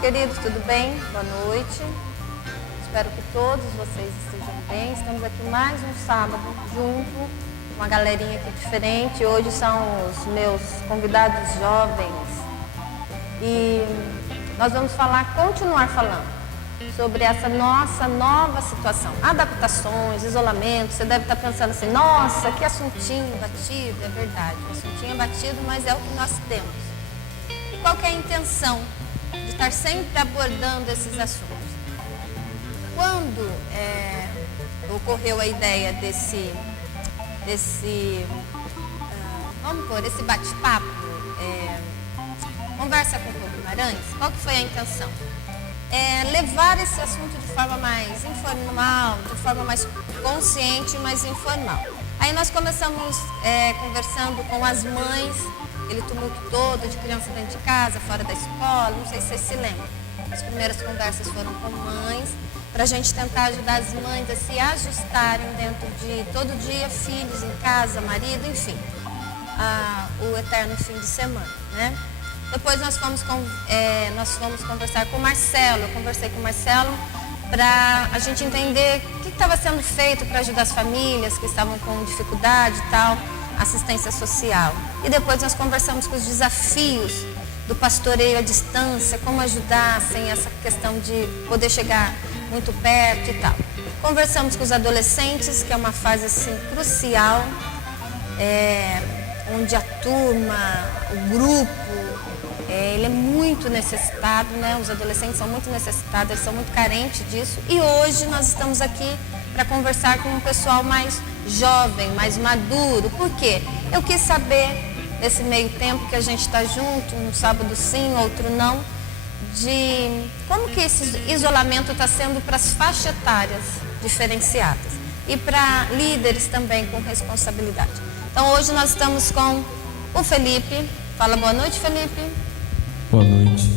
queridos, tudo bem? Boa noite. Espero que todos vocês estejam bem. Estamos aqui mais um sábado junto, uma galerinha aqui diferente. Hoje são os meus convidados jovens e nós vamos continuar falando sobre essa nossa nova situação. Adaptações, isolamento. Você deve estar pensando assim, nossa, que assuntinho batido. É verdade, um assuntinho batido, mas é o que nós temos. E qual que é a intenção de estar sempre abordando esses assuntos? Quando ocorreu a ideia desse bate-papo, conversa com o Guimarães, qual que foi a intenção? Levar esse assunto de forma mais informal, de forma mais consciente, mais informal. Aí nós começamos conversando com as mães, aquele tumulto todo de criança dentro de casa, fora da escola, não sei se vocês se lembram. As primeiras conversas foram com mães, para a gente tentar ajudar as mães a se ajustarem dentro de todo dia, filhos em casa, marido, enfim, o eterno fim de semana, né? Depois nós fomos conversar com o Marcelo. Eu conversei com o Marcelo para a gente entender o que estava sendo feito para ajudar as famílias que estavam com dificuldade e tal, assistência social. E depois nós conversamos com os desafios do pastoreio à distância, como ajudar sem essa questão de poder chegar muito perto e tal. Conversamos com os adolescentes, que é uma fase assim crucial, onde a turma, o grupo, ele é muito necessitado, né? Os adolescentes são muito necessitados, eles são muito carentes disso. E hoje nós estamos aqui para conversar com um pessoal mais jovem, mais maduro. Por quê? Eu quis saber, nesse meio tempo que a gente está junto, um sábado sim, outro não, de como que esse isolamento está sendo para as faixas etárias diferenciadas e para líderes também com responsabilidade. Então hoje nós estamos com o Felipe. Fala boa noite, Felipe. Boa noite.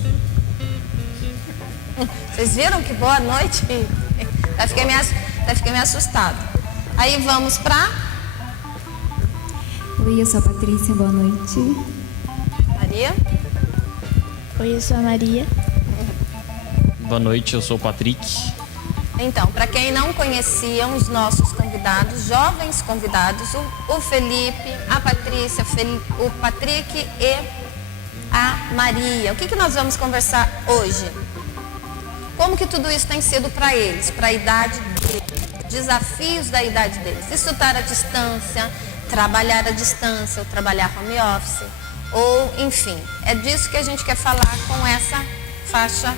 Vocês viram que boa noite? Até fiquei meio assustado. Aí vamos para... Oi, eu sou a Patrícia, boa noite. Maria. Oi, eu sou a Maria. Boa noite, eu sou o Patrick. Então, para quem não conhecia os nossos convidados, jovens convidados, o Felipe, a Patrícia, o Patrick e a Maria. O que nós vamos conversar hoje? Como que tudo isso tem sido para eles, para a idade deles, desafios da idade deles, estudar à distância, trabalhar à distância, ou trabalhar home office, ou enfim, é disso que a gente quer falar com essa faixa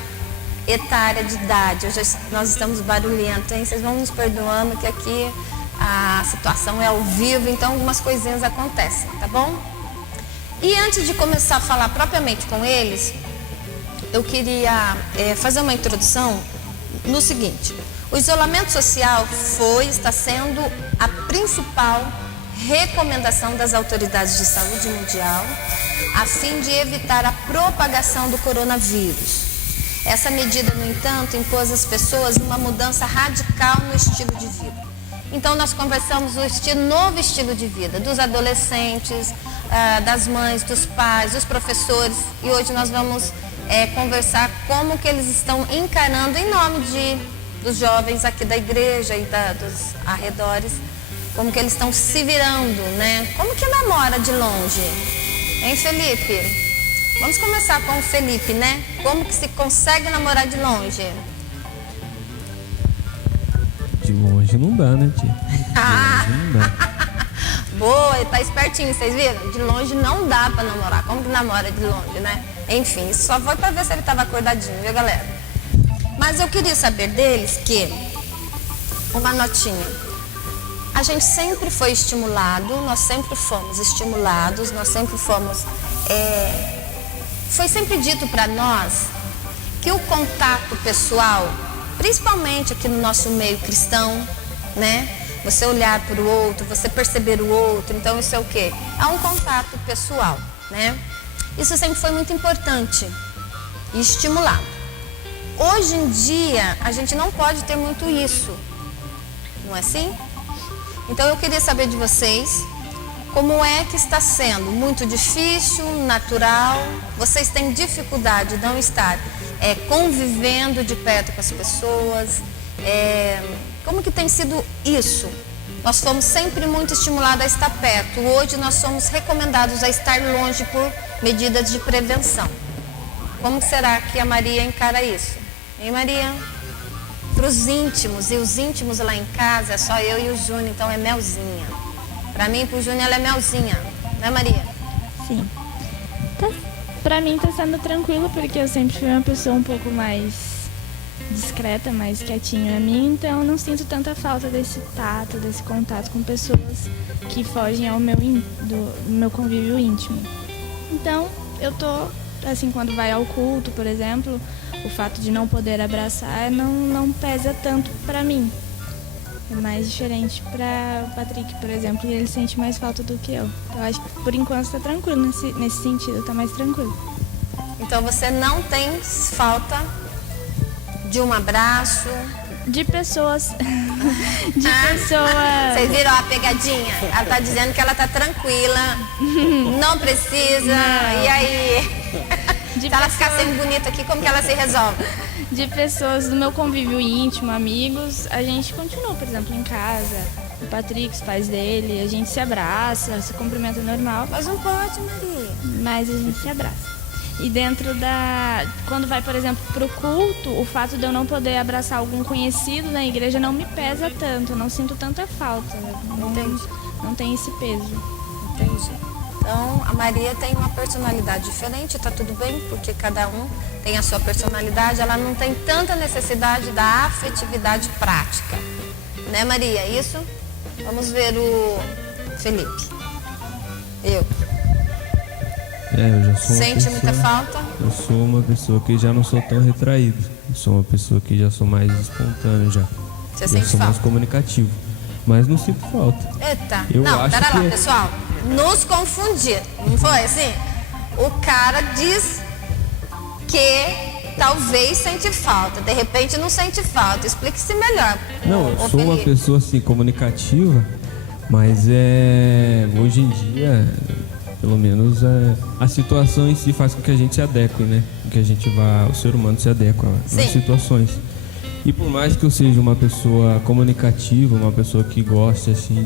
etária de idade. Hoje nós estamos barulhentos, hein? Vocês vão nos perdoando que aqui a situação é ao vivo, então algumas coisinhas acontecem, tá bom? E antes de começar a falar propriamente com eles, eu queria fazer uma introdução no seguinte: o isolamento social está sendo a principal recomendação das autoridades de saúde mundial a fim de evitar a propagação do coronavírus. Essa medida, no entanto, impôs às pessoas uma mudança radical no estilo de vida. Então, nós conversamos o novo estilo de vida dos adolescentes, das mães, dos pais, dos professores. E hoje nós vamos conversar como que eles estão encarando, em nome dos jovens aqui da igreja e dos arredores, como que eles estão se virando, né? Como que namora de longe? Hein, Felipe? Vamos começar com o Felipe, né? Como que se consegue namorar de longe? De longe não dá, né, tia? De longe não dá. Boa, ele tá espertinho, vocês viram? De longe não dá pra namorar. Como que namora de longe, né? Enfim, isso só foi pra ver se ele tava acordadinho, viu, galera? Mas eu queria saber deles que, uma notinha, a gente sempre foi estimulado, nós sempre fomos estimulados, nós sempre fomos... Foi sempre dito para nós que o contato pessoal, principalmente aqui no nosso meio cristão, né? Você olhar para o outro, você perceber o outro, então isso é o quê? É um contato pessoal, né? Isso sempre foi muito importante e estimulado. Hoje em dia, a gente não pode ter muito isso, não é assim? Então eu queria saber de vocês, como é que está sendo? Muito difícil, natural? Vocês têm dificuldade de não estar convivendo de perto com as pessoas. Como que tem sido isso? Nós fomos sempre muito estimulados a estar perto. Hoje nós somos recomendados a estar longe por medidas de prevenção. Como será que a Maria encara isso? Hein, Maria? Para os íntimos, e os íntimos lá em casa é só eu e o Júnior, então é Melzinha. Para mim e para o Júnior ela é Melzinha, né, Maria? Sim. Pra mim tá sendo tranquilo, porque eu sempre fui uma pessoa um pouco mais discreta, mais quietinha a mim, então eu não sinto tanta falta desse tato, desse contato com pessoas que fogem ao do meu convívio íntimo. Então, eu tô, assim, quando vai ao culto, por exemplo, o fato de não poder abraçar não pesa tanto pra mim. É mais diferente para o Patrick, por exemplo, e ele sente mais falta do que eu. Então, eu acho que por enquanto está tranquilo nesse sentido, está mais tranquilo. Então você não tem falta de um abraço? De pessoas. Pessoas. Vocês viram a pegadinha? Ela está dizendo que ela está tranquila, não precisa, não. E aí? Se ela ficar sendo bonita aqui, como que ela se resolve? De pessoas do meu convívio íntimo, amigos, a gente continua, por exemplo, em casa, o Patrick, os pais dele, a gente se abraça, se cumprimenta normal. Mas não pode, Maria. Mas a gente se abraça. E quando vai, por exemplo, pro culto, o fato de eu não poder abraçar algum conhecido na igreja não me pesa tanto, eu não sinto tanta falta. Não tem esse peso. Entendi. Então, a Maria tem uma personalidade diferente, tá tudo bem, porque cada um tem a sua personalidade, ela não tem tanta necessidade da afetividade prática. Né, Maria? Isso? Vamos ver o Felipe. Eu já sou Sente muita falta? Eu sou uma pessoa que já não sou tão retraído. Eu sou uma pessoa que já sou mais espontâneo já. Você sente sou falta? mais comunicativo. Mas não sinto falta. Eita. Não, pera lá, pessoal. Nos confundir. Não foi assim? O cara diz que talvez sente falta. De repente não sente falta. Explique-se melhor. Não, eu sou uma pessoa assim, comunicativa, mas hoje em dia, pelo menos, a situação em si faz com que a gente se adeque, né? Que a gente o ser humano se adequa às situações. E por mais que eu seja uma pessoa comunicativa, uma pessoa que gosta assim,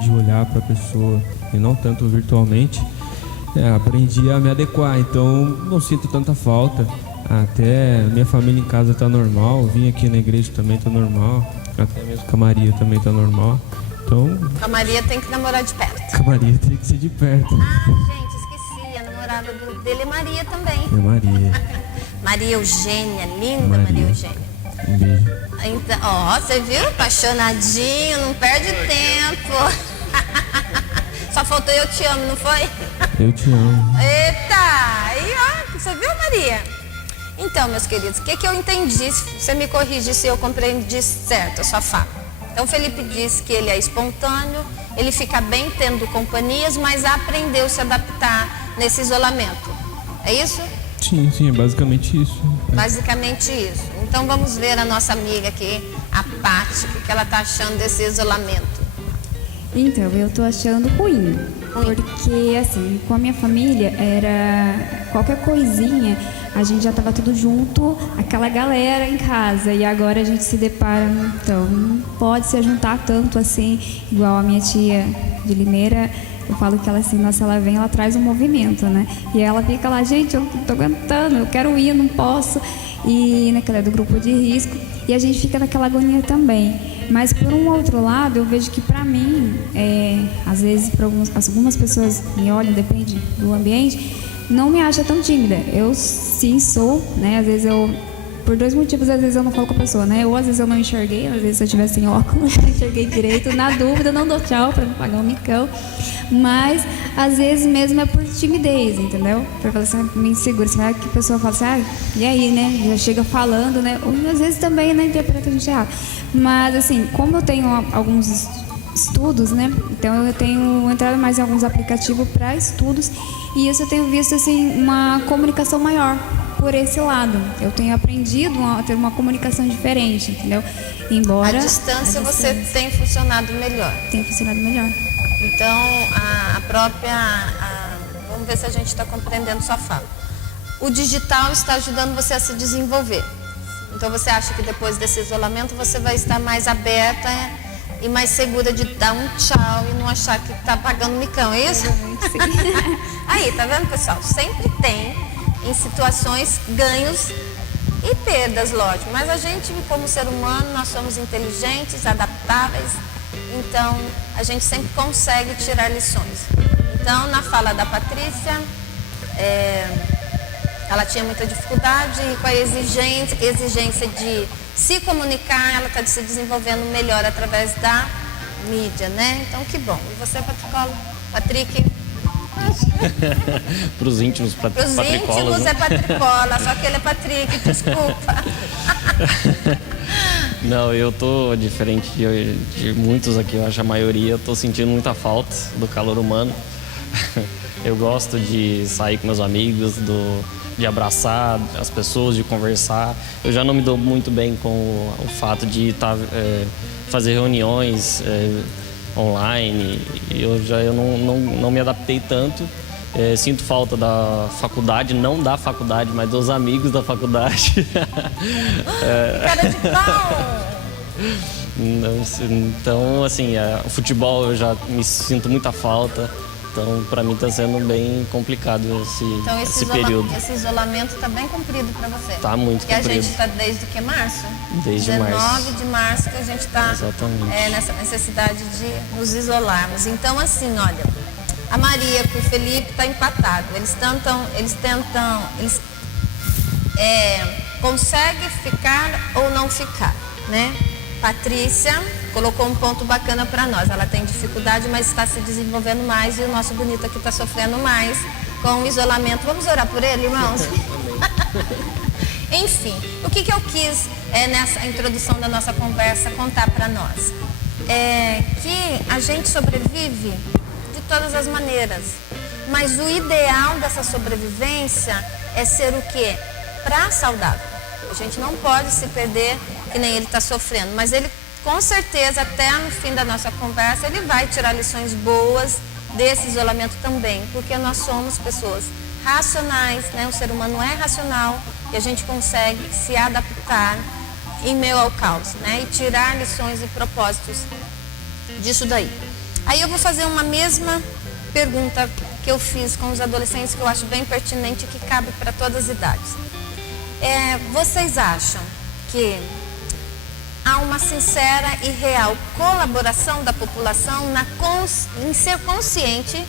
de olhar para a pessoa e não tanto virtualmente, aprendi a me adequar, então não sinto tanta falta. Até minha família em casa tá normal, vim aqui na igreja também tá normal, até mesmo com a Maria também tá normal. Então, a Maria tem que namorar de perto. A Maria tem que ser de perto. Gente, esqueci, a namorada dele é Maria também. É Maria. Maria Eugênia, linda Maria Eugênia. Um beijo. Então, você viu? Apaixonadinho, não perde tempo. Só faltou eu te amo, não foi? Eu te amo. Eita! Aí, ó, você viu, Maria? Então, meus queridos, o que eu entendi? Você me corrige se eu compreendi certo a sua fala. Então, o Felipe disse que ele é espontâneo, ele fica bem tendo companhias, mas aprendeu a se adaptar nesse isolamento. É isso? Sim, é basicamente isso. Basicamente isso. Então vamos ver a nossa amiga aqui, a Paty, o que ela está achando desse isolamento. Então, eu tô achando ruim. Porque, assim, com a minha família, era qualquer coisinha, a gente já tava tudo junto, aquela galera em casa. E agora a gente se depara, então, não pode se juntar tanto assim, igual a minha tia de Limeira. Eu falo que ela assim, nossa, ela vem, ela traz um movimento, né? E ela fica lá, gente, eu não tô aguentando, eu quero ir, não posso. E naquela é do grupo de risco. E a gente fica naquela agonia também. Mas por um outro lado, eu vejo que pra mim, às vezes para algumas pessoas me olham, depende do ambiente, não me acha tão tímida. Eu sim sou, né? Às vezes por dois motivos, às vezes eu não falo com a pessoa, né? Ou às vezes eu não enxerguei, às vezes se eu tivesse sem óculos, eu não enxerguei direito. Na dúvida, não dou tchau pra não pagar um micão. Mas, às vezes mesmo é por timidez, entendeu? Pra falar assim, me insegura. Assim, que a pessoa fala assim, e aí, né? Já chega falando, né? Ou às vezes também, né? Interpreta a gente errado. Mas, assim, como eu tenho alguns estudos, né? Então eu tenho entrado mais em alguns aplicativos para estudos. E isso eu tenho visto, assim, uma comunicação maior por esse lado. Eu tenho aprendido a ter uma comunicação diferente, entendeu? Embora a distância você tem funcionado melhor. Tem funcionado melhor. Então, vamos ver se a gente está compreendendo sua fala. o digital está ajudando você a se desenvolver. Então você acha que depois desse isolamento você vai estar mais aberta e mais segura de dar um tchau e não achar que está pagando micão, é isso? Sim. Aí, tá vendo, pessoal? Sempre tem em situações ganhos e perdas, lógico. Mas a gente, como ser humano, nós somos inteligentes, adaptáveis. Então, a gente sempre consegue tirar lições. Então, na fala da Patrícia, ela tinha muita dificuldade e com a exigência de se comunicar, ela está se desenvolvendo melhor através da mídia, né? Então, que bom. E você, Patrick? Para os íntimos, Patricolas. Para os íntimos, né? É Patricola, só que ele é Patrick, desculpa. Não, eu tô diferente de muitos aqui, eu acho a maioria, eu tô sentindo muita falta do calor humano. Eu gosto de sair com meus amigos, de abraçar as pessoas, de conversar. Eu já não me dou muito bem com o fato de fazer reuniões online. Eu não me adaptei tanto. Sinto falta da faculdade, não da faculdade, mas dos amigos da faculdade. Cara de pau! Então, assim, o futebol eu já me sinto muita falta. Então, para mim está sendo bem complicado esse período. Esse isolamento está bem comprido para você. Está muito comprido. E a gente está desde que março? Desde 19 de março que a gente está nessa necessidade de nos isolarmos. Então, assim, olha, a Maria com o Felipe está empatado. Eles conseguem ficar ou não ficar, né? Patrícia colocou um ponto bacana para nós. Ela tem dificuldade, mas está se desenvolvendo mais e o nosso bonito aqui está sofrendo mais com o isolamento. Vamos orar por ele, irmãos? Enfim, o que eu quis nessa introdução da nossa conversa contar para nós? Que a gente sobrevive de todas as maneiras, mas o ideal dessa sobrevivência é ser o quê? Saudável. A gente não pode se perder que nem ele está sofrendo, mas ele com certeza até no fim da nossa conversa ele vai tirar lições boas desse isolamento também, porque nós somos pessoas racionais, né? O ser humano é racional e a gente consegue se adaptar em meio ao caos, né? E tirar lições e propósitos disso daí. Aí eu vou fazer uma mesma pergunta que eu fiz com os adolescentes, que eu acho bem pertinente e que cabe para todas as idades. Vocês acham que há uma sincera e real colaboração da população em ser consciente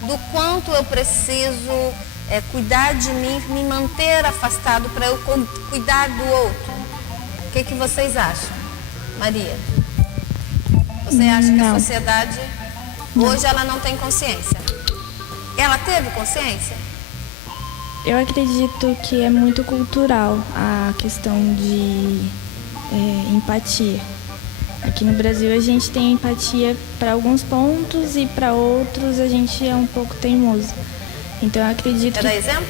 do quanto eu preciso cuidar de mim, me manter afastado para eu cuidar do outro? O que vocês acham? Maria? Você acha que a sociedade hoje ela não tem consciência? Ela teve consciência? Eu acredito que é muito cultural a questão de empatia. Aqui no Brasil a gente tem empatia para alguns pontos e para outros a gente é um pouco teimoso. Então eu acredito que... Quer dar exemplo?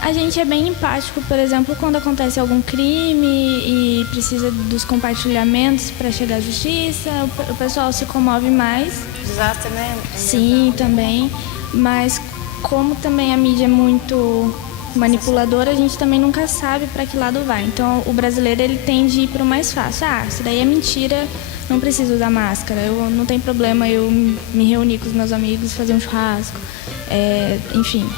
A gente é bem empático, por exemplo, quando acontece algum crime e precisa dos compartilhamentos para chegar à justiça, o pessoal se comove mais. Desastre, né? Sim, também. Mas como também a mídia é muito manipuladora, a gente também nunca sabe para que lado vai. Então o brasileiro ele tende a ir para o mais fácil. Isso daí é mentira, não preciso usar máscara, não tem problema eu me reunir com os meus amigos, fazer um churrasco, enfim.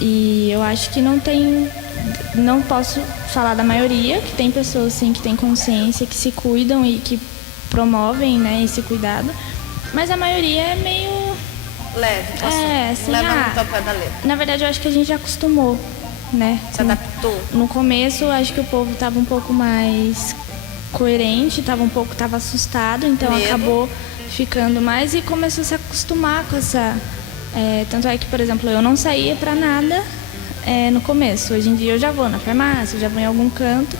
E eu acho que não posso falar da maioria, que tem pessoas sim que têm consciência, que se cuidam e que promovem, né, esse cuidado, mas a maioria é meio leve, assim, leva muito ao pé da letra. Na verdade eu acho que a gente já acostumou, né? Se adaptou. No começo acho que o povo estava um pouco mais coerente, estava assustado, então acabou ficando mais e começou a se acostumar com essa... tanto é que, por exemplo, eu não saía pra nada no começo. Hoje em dia eu já vou na farmácia, já vou em algum canto.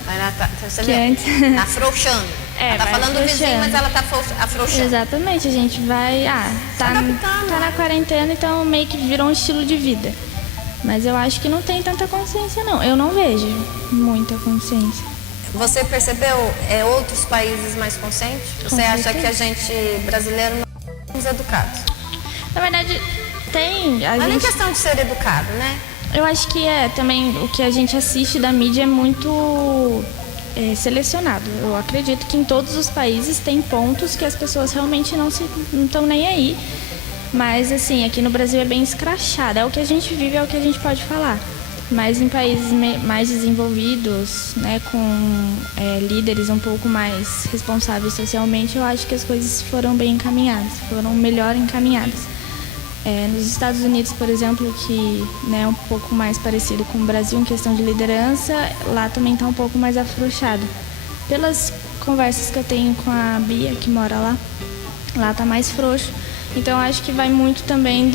Você vê? Tá afrouxando. Ela tá falando do vizinho, mas ela tá afrouxando. Exatamente, a gente vai... tá na quarentena, então meio que virou um estilo de vida. Mas eu acho que não tem tanta consciência, não. Eu não vejo muita consciência. Você percebeu outros países mais conscientes? Você acha que a gente, brasileiro, não somos educados? Na verdade... Não é nem questão de ser educado, né? Eu acho que também o que a gente assiste da mídia é muito selecionado. Eu acredito que em todos os países tem pontos que as pessoas realmente não estão nem aí. Mas, assim, aqui no Brasil é bem escrachado. É o que a gente vive, é o que a gente pode falar. Mas em países mais desenvolvidos, né, com líderes um pouco mais responsáveis socialmente, eu acho que as coisas foram bem encaminhadas, foram melhor encaminhadas. Nos Estados Unidos, por exemplo, que, né, é um pouco mais parecido com o Brasil em questão de liderança, lá também está um pouco mais afrouxado. Pelas conversas que eu tenho com a Bia, que mora lá está mais frouxo. Então, acho que vai muito também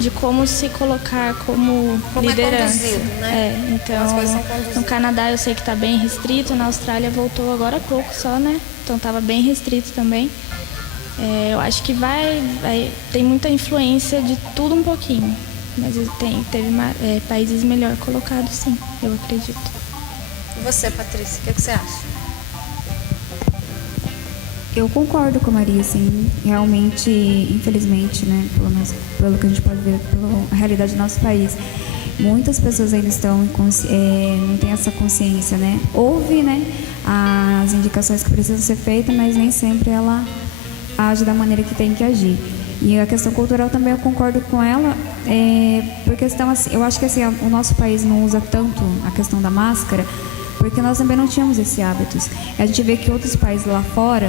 de como se colocar como liderança. É conduzido, né? Então, as coisas são conduzidas. No Canadá eu sei que está bem restrito, na Austrália voltou agora há pouco só, né? Então estava bem restrito também. Eu acho que tem muita influência de tudo um pouquinho. Mas teve países melhor colocados, sim, eu acredito. E você, Patrícia, o que você acha? Eu concordo com a Maria, assim, realmente, infelizmente, né, pelo que a gente pode ver, pela realidade do nosso país, muitas pessoas ainda não têm essa consciência, né, ouve, né, as indicações que precisam ser feitas, mas nem sempre ela age da maneira que tem que agir. E a questão cultural também eu concordo com ela, por questão, assim, eu acho que assim, o nosso país não usa tanto a questão da máscara, porque nós também não tínhamos esse hábito. A gente vê que outros países lá fora,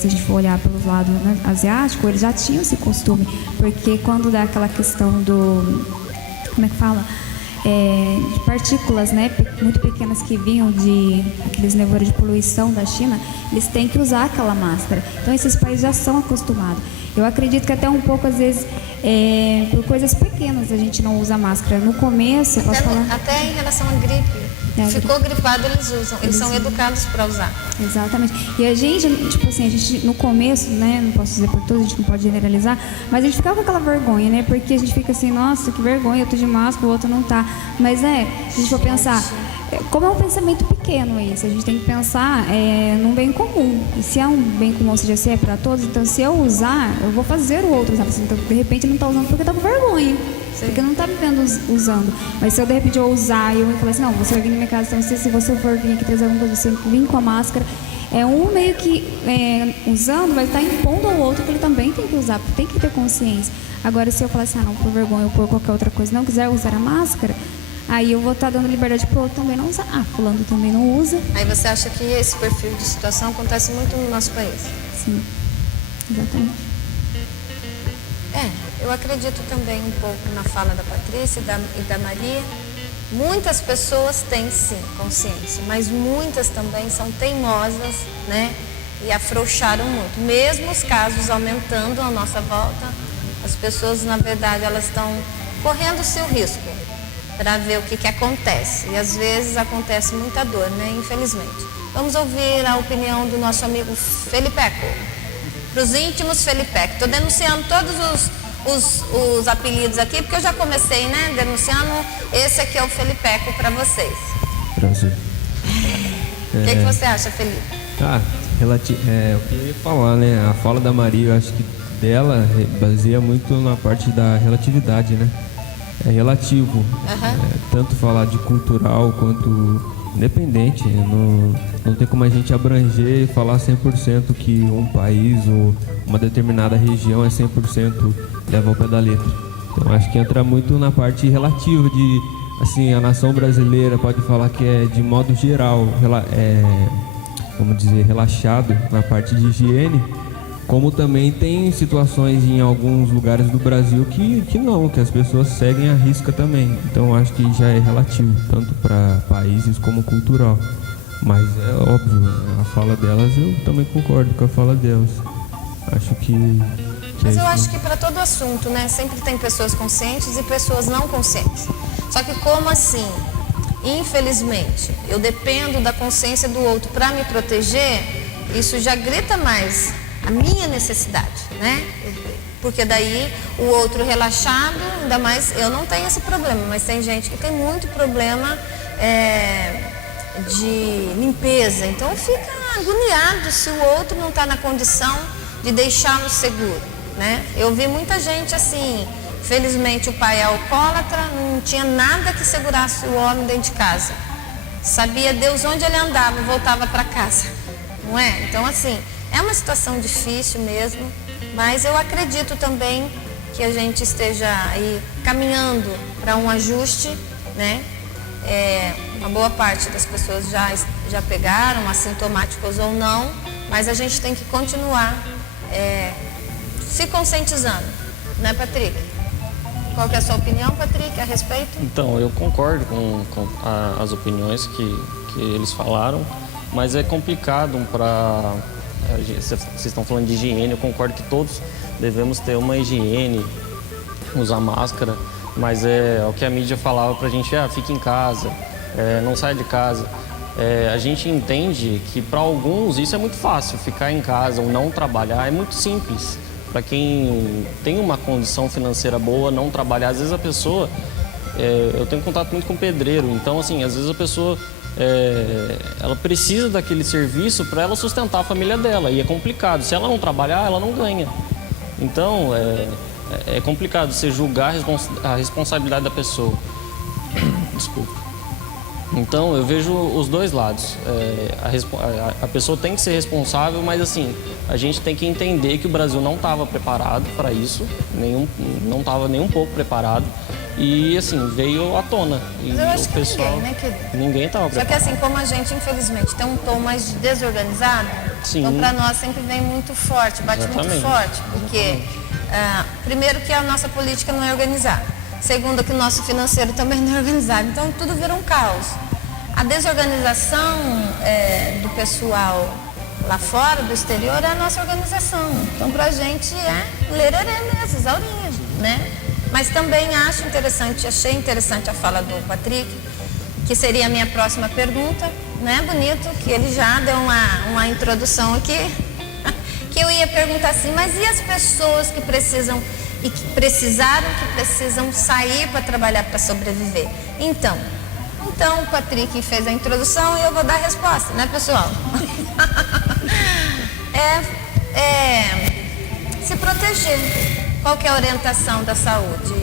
se a gente for olhar pelos lados, né, asiático, eles já tinham esse costume, porque quando dá aquela questão como é que fala? De partículas, né, muito pequenas que vinham de aqueles nevoeiros de poluição da China, eles têm que usar aquela máscara. Então esses países já são acostumados. Eu acredito que até um pouco, às vezes, por coisas pequenas a gente não usa máscara. No começo, eu posso falar... Até em relação à gripe. Ficou gripado, eles usam. Eles são educados para usar. Exatamente. E a gente, tipo assim, no começo, né, não posso dizer por todos, a gente não pode generalizar, mas a gente ficava com aquela vergonha, né, porque a gente fica assim, nossa, que vergonha, eu tô de máscara, o outro não tá. Mas, se a gente for pensar, como é um pensamento pequeno isso, a gente tem que pensar num bem comum. E se é um bem comum, ou seja, se é para todos, então se eu usar, eu vou fazer o outro usar. Então, de repente, não tá usando porque tá com vergonha. Sim. Porque não tá me vendo usando. Mas se eu de repente eu usar e eu falar assim, não, você vai vir na minha casa, então se você for vir aqui trazer alguma coisa, você vir com a máscara, um meio que usando vai estar impondo ao outro que ele também tem que usar, porque tem que ter consciência. Agora, se eu falar assim, não, por vergonha ou por qualquer outra coisa, não quiser usar a máscara, aí eu vou estar dando liberdade para o outro também não usar. Fulano também não usa. Aí você acha que esse perfil de situação acontece muito no nosso país? Sim, exatamente. Eu acredito também um pouco na fala da Patrícia e da Maria. Muitas pessoas têm, sim, consciência, mas muitas também são teimosas, né? E afrouxaram muito. Mesmo os casos aumentando à nossa volta, as pessoas, na verdade, elas estão correndo o seu risco para ver o que acontece. E às vezes acontece muita dor, né? Infelizmente. Vamos ouvir a opinião do nosso amigo Felipeco. Para os íntimos, Felipeco. Estou denunciando todos os apelidos aqui, porque eu já comecei, né? Denunciando. Esse aqui é o Felipeco para vocês. Prazer. O que você acha, Felipe? Eu queria falar, né? A fala da Maria, eu acho que dela baseia muito na parte da relatividade, né? É relativo. Tanto falar de cultural quanto independente. Não tem como a gente abranger e falar 100% que um país ou uma determinada região é 100% leva ao pé da letra. Então acho que entra muito na parte relativa de, assim, a nação brasileira pode falar que é de modo geral, vamos dizer, relaxado na parte de higiene, como também tem situações em alguns lugares do Brasil que as pessoas seguem a risca também. Então acho que já é relativo, tanto para países como cultural. Mas é óbvio, a fala delas, eu também concordo com a fala delas. Acho que Mas eu acho que para todo assunto, né, sempre tem pessoas conscientes e pessoas não conscientes. Só que como assim, infelizmente, eu dependo da consciência do outro para me proteger, isso já grita mais a minha necessidade, né? Porque daí o outro relaxado, ainda mais, eu não tenho esse problema, mas tem gente que tem muito problema de limpeza, então fica agoniado se o outro não está na condição de deixá-lo seguro, né? Eu vi muita gente assim, Felizmente o pai é alcoólatra, não tinha nada que segurasse o homem dentro de casa. Sabia Deus onde ele andava e voltava para casa, não é? Então, assim, é uma situação difícil mesmo, mas eu acredito também que a gente esteja aí caminhando para um ajuste, né? Uma boa parte das pessoas já pegaram, assintomáticos ou não, mas a gente tem que continuar se conscientizando, né, Patrick? Qual que é a sua opinião, Patrick, a respeito? Então, eu concordo com as opiniões que eles falaram, mas é complicado para... Vocês estão falando de higiene, eu concordo que todos devemos ter uma higiene, usar máscara, mas é o que a mídia falava pra gente, fica em casa, não sai de casa. A gente entende que para alguns isso é muito fácil, ficar em casa ou não trabalhar é muito simples. Para quem tem uma condição financeira boa, não trabalhar, às vezes a pessoa... eu tenho contato muito com pedreiro, então assim, às vezes a pessoa... ela precisa daquele serviço para ela sustentar a família dela e é complicado. Se ela não trabalhar, ela não ganha. Então, é complicado você julgar a responsabilidade da pessoa. Desculpa. Então, eu vejo os dois lados. A pessoa tem que ser responsável, mas assim, a gente tem que entender que o Brasil não estava preparado para isso, não estava nem um pouco preparado. E assim, veio à tona. E mas eu acho que pessoal, ninguém, né, querido? Ninguém estava preparado. Só que assim, como a gente, infelizmente, tem um tom mais desorganizado, Sim. então para nós sempre vem muito forte, bate Exatamente. muito forte. Porque, primeiro que a nossa política não é organizada. Segundo que o nosso financeiro também não é organizado. Então tudo vira um caos. A desorganização do pessoal lá fora, do exterior, é a nossa organização. Então pra gente é lererê mesmo, exaurinha, né? Mas também achei interessante a fala do Patrick, que seria a minha próxima pergunta, né? Bonito, que ele já deu uma introdução aqui, que eu ia perguntar assim, mas e as pessoas que precisam sair para trabalhar para sobreviver? Então, o Patrick fez a introdução e eu vou dar a resposta, né, pessoal? Se proteger. Qual que é a orientação da saúde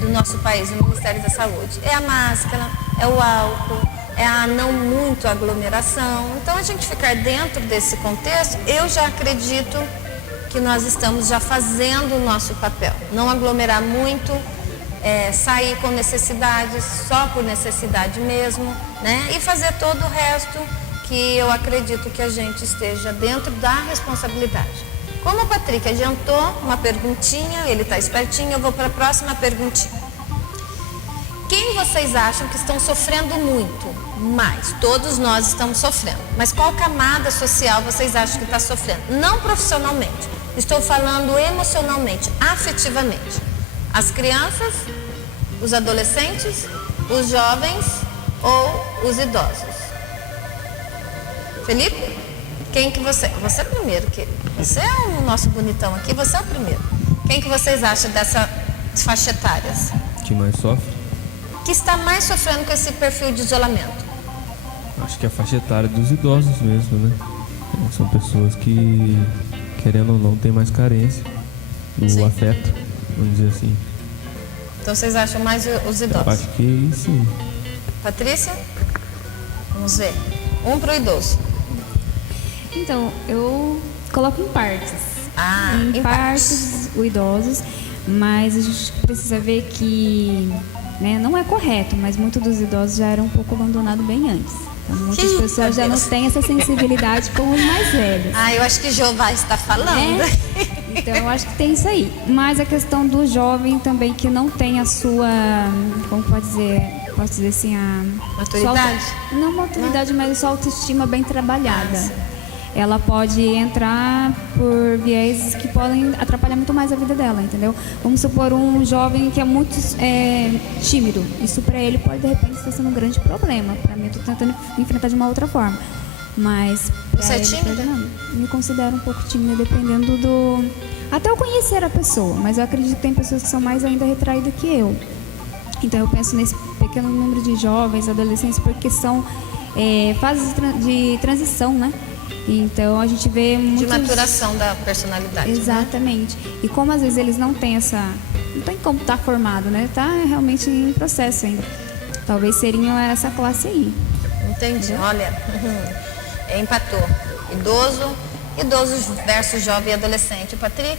do nosso país, do Ministério da Saúde? É a máscara, é o álcool, é a não muito aglomeração. Então, a gente ficar dentro desse contexto, eu já acredito que nós estamos já fazendo o nosso papel. Não aglomerar muito, sair com necessidades, só por necessidade mesmo, né? E fazer todo o resto que eu acredito que a gente esteja dentro da responsabilidade. Como o Patrick adiantou uma perguntinha, ele está espertinho, eu vou para a próxima perguntinha. Quem vocês acham que estão sofrendo muito? Mais. Todos nós estamos sofrendo. Mas qual camada social vocês acham que está sofrendo? Não profissionalmente. Estou falando emocionalmente, afetivamente. As crianças, os adolescentes, os jovens ou os idosos? Felipe? Quem que você... Você é o primeiro, querido. Você é o nosso bonitão aqui, você é o primeiro. Quem que vocês acham dessas faixas etárias? Que mais sofre? Que está mais sofrendo com esse perfil de isolamento? Acho que é a faixa etária dos idosos mesmo, né? São pessoas que, querendo ou não, têm mais carência do Sim. afeto, vamos dizer assim. Então vocês acham mais os Eu idosos? acho que sim. Patrícia? Vamos ver. Um para o idoso. Então, eu coloco em partes. Em partes o idosos, mas a gente precisa ver que, né, não é correto, mas muitos dos idosos já eram um pouco abandonados bem antes. Então, muitas Eita, pessoas já não Deus. têm essa sensibilidade com os mais velhos. Eu acho que Jeová está falando. Então, eu acho que tem isso aí. Mas a questão do jovem também, que não tem a sua, como pode dizer, posso dizer assim, a... Maturidade? Não maturidade, mas a sua autoestima bem trabalhada. Ela pode entrar por viés que podem atrapalhar muito mais a vida dela, entendeu? Vamos supor um jovem que é muito tímido. Isso para ele pode, de repente, estar sendo um grande problema. Para mim, eu estou tentando enfrentar de uma outra forma. Mas Você é tímida? Não, me considero um pouco tímida, dependendo do... Até eu conhecer a pessoa, mas eu acredito que tem pessoas que são mais ainda retraídas que eu. Então, eu penso nesse pequeno número de jovens, adolescentes, porque são fases de transição, né? Então a gente vê muitos... De maturação da personalidade. Exatamente. Né? E como às vezes eles não têm essa não tem como estar formado, né? Tá realmente em processo ainda. Talvez seriam essa classe aí. Entendi. Olha, empatou. Idoso versus jovem e adolescente. Patrick?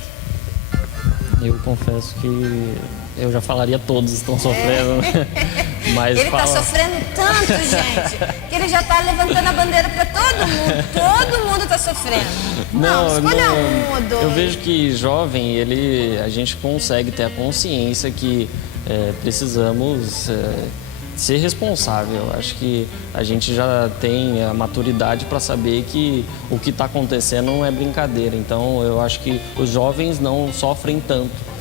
Eu confesso que eu já falaria todos estão sofrendo, né? Mas ele está sofrendo tanto, gente, que ele já está levantando a bandeira para todo mundo. Todo mundo está sofrendo. Não, escolha um ou dois. Eu vejo que jovem, a gente consegue ter a consciência que precisamos ser responsável. Eu acho que a gente já tem a maturidade para saber que o que está acontecendo não é brincadeira. Então, eu acho que os jovens não sofrem tanto.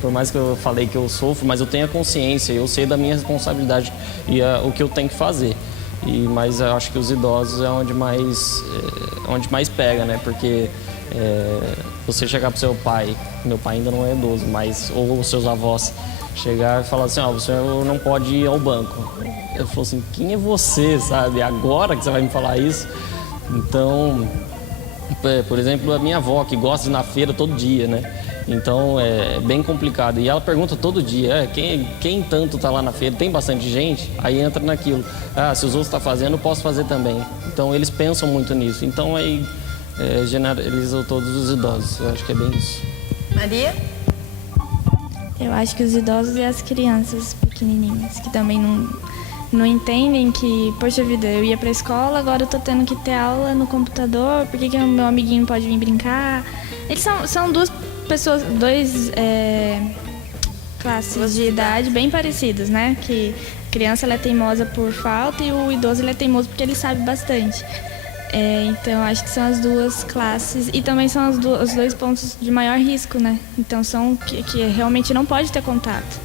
Por mais que eu falei que eu sofro, mas eu tenho a consciência, eu sei da minha responsabilidade e o que eu tenho que fazer. Mas eu acho que os idosos é onde mais pega, né? Porque você chegar pro seu pai, meu pai ainda não é idoso, ou os seus avós, chegar e falar assim, você não pode ir ao banco. Eu falo assim, quem é você, sabe? Agora que você vai me falar isso? Então, por exemplo, a minha avó, que gosta de ir na feira todo dia, né? Então é bem complicado. E ela pergunta todo dia, quem tanto está lá na feira, tem bastante gente? Aí entra naquilo, se os outros estão fazendo, eu posso fazer também. Então eles pensam muito nisso. Então aí generalizam todos os idosos. Eu acho que é bem isso. Maria? Eu acho que os idosos e as crianças pequenininhas, que também não entendem que, poxa vida, eu ia pra escola, agora eu tô tendo que ter aula no computador, por que o meu amiguinho pode vir brincar? Eles são duas classes de idade bem parecidas, né? Que a criança ela é teimosa por falta e o idoso ele é teimoso porque ele sabe bastante. Então, acho que são as duas classes e também são os dois pontos de maior risco, né? Então, são que realmente não pode ter contato.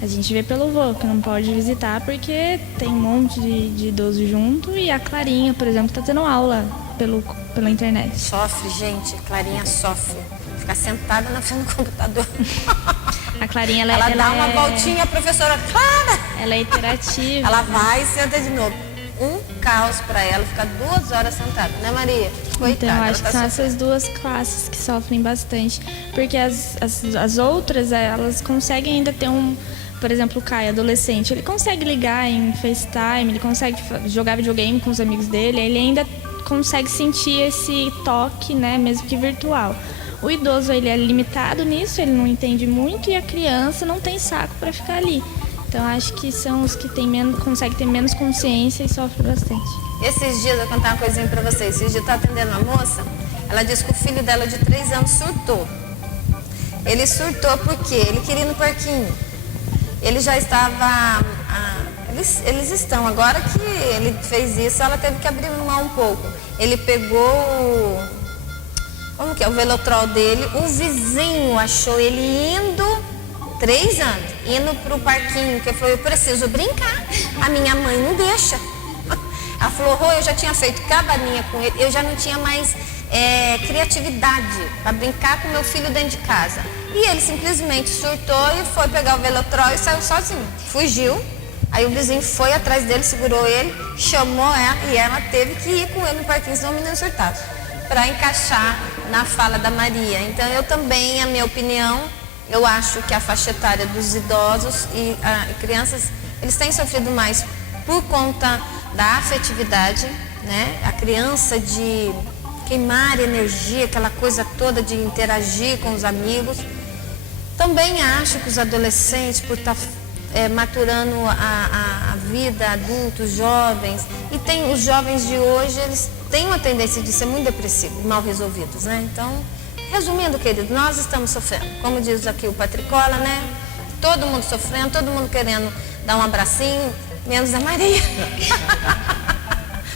A gente vê pelo vô, que não pode visitar porque tem um monte de idoso junto e a Clarinha, por exemplo, está tendo aula pela internet. Sofre, gente. Clarinha sofre. Ficar sentada na frente do computador. A Clarinha, ela dá uma voltinha, a professora, Clara! Ela é interativa. Ela vai e senta de novo. Um caos para ela ficar 2 horas sentada, né, Maria? Coitada, então, acho que são essas duas classes que sofrem bastante. Porque as outras, elas conseguem ainda ter por exemplo, o Caio, adolescente, ele consegue ligar em FaceTime, ele consegue jogar videogame com os amigos dele, ele ainda consegue sentir esse toque, né, mesmo que virtual. O idoso, ele é limitado nisso, ele não entende muito e a criança não tem saco para ficar ali. Então, acho que são os que conseguem ter menos consciência e sofrem bastante. Esses dias, eu vou contar uma coisinha para vocês. Esses dias eu estava atendendo uma moça, ela disse que o filho dela de 3 anos surtou. Ele surtou porque ele queria ir no parquinho. Ele já estava... Eles estão. Agora que ele fez isso, ela teve que abrir mão um pouco. Ele pegou o velotrol dele. O vizinho achou ele indo, 3 anos, indo pro parquinho, que ele falou, eu preciso brincar. A minha mãe não deixa. Ela falou, eu já tinha feito cabaninha com ele, eu já não tinha mais criatividade para brincar com meu filho dentro de casa. E ele simplesmente surtou e foi pegar o velotrol e saiu sozinho. Fugiu. Aí o vizinho foi atrás dele, segurou ele, chamou ela e ela teve que ir com ele no parquinho, senão o menino surtado, para encaixar na fala da Maria. Então eu também, a minha opinião, eu acho que a faixa etária dos idosos e crianças, eles têm sofrido mais por conta da afetividade, né? A criança de queimar energia, aquela coisa toda de interagir com os amigos. Também acho que os adolescentes, por estar maturando a vida, adultos, jovens, e tem os jovens de hoje, eles têm uma tendência de ser muito depressivos, mal resolvidos, né? Então, resumindo, querido, nós estamos sofrendo. Como diz aqui o Patricola, né? Todo mundo sofrendo, todo mundo querendo dar um abracinho, menos a Maria.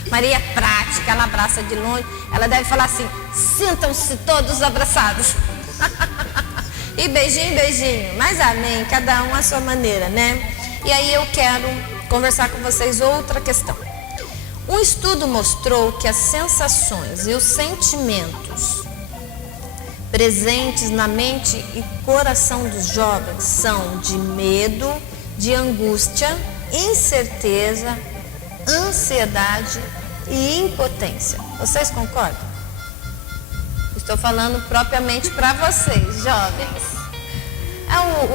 Maria é prática, ela abraça de longe. Ela deve falar assim, sintam-se todos abraçados. E beijinho, beijinho. Mas amém, cada um à sua maneira, né? E aí eu quero conversar com vocês outra questão. Um estudo mostrou que as sensações e os sentimentos presentes na mente e coração dos jovens são de medo, de angústia, incerteza, ansiedade e impotência. Vocês concordam? Estou falando propriamente para vocês, jovens.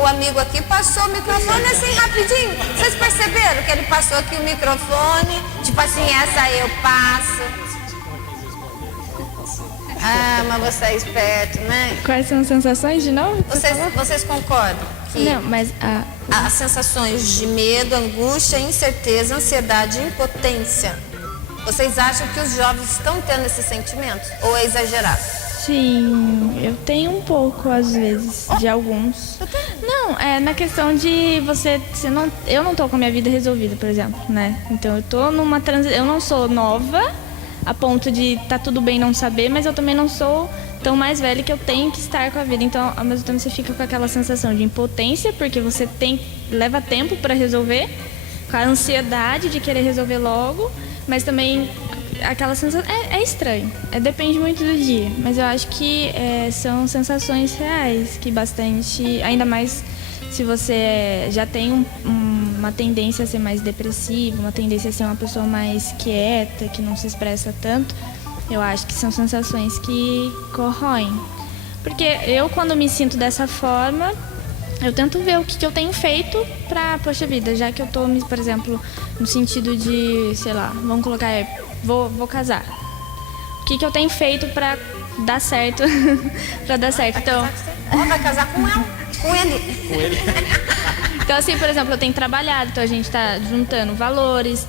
O amigo aqui passou o microfone assim rapidinho. Vocês perceberam que ele passou aqui o microfone? Tipo assim, essa aí eu passo. Ah, mas você é esperto, né? Quais são as sensações de novo? Vocês concordam? Que Não, mas as sensações de medo, angústia, incerteza, ansiedade e impotência. Vocês acham que os jovens estão tendo esses sentimentos? Ou é exagerado? sim, eu tenho um pouco às vezes, de alguns. Não, é na questão de eu não tô com a minha vida resolvida, por exemplo, né? Então eu tô numa transição, eu não sou nova a ponto de tá tudo bem não saber, mas eu também não sou tão mais velha que eu tenho que estar com a vida. Então, ao mesmo tempo você fica com aquela sensação de impotência, porque você leva tempo para resolver, com a ansiedade de querer resolver logo, mas também aquela sensação é estranho, depende muito do dia, mas eu acho que são sensações reais que bastante, ainda mais se você já tem uma tendência a ser mais depressivo, uma tendência a ser uma pessoa mais quieta, que não se expressa tanto, eu acho que são sensações que corroem, porque eu quando me sinto dessa forma, eu tento ver o que eu tenho feito pra, poxa vida, já que eu tô, por exemplo, no sentido de, sei lá, vamos colocar, vou casar. O que eu tenho feito pra dar certo? Pra dar certo. Então, Vai casar com ela, com ele. então, assim, por exemplo, eu tenho trabalhado, então a gente tá juntando valores,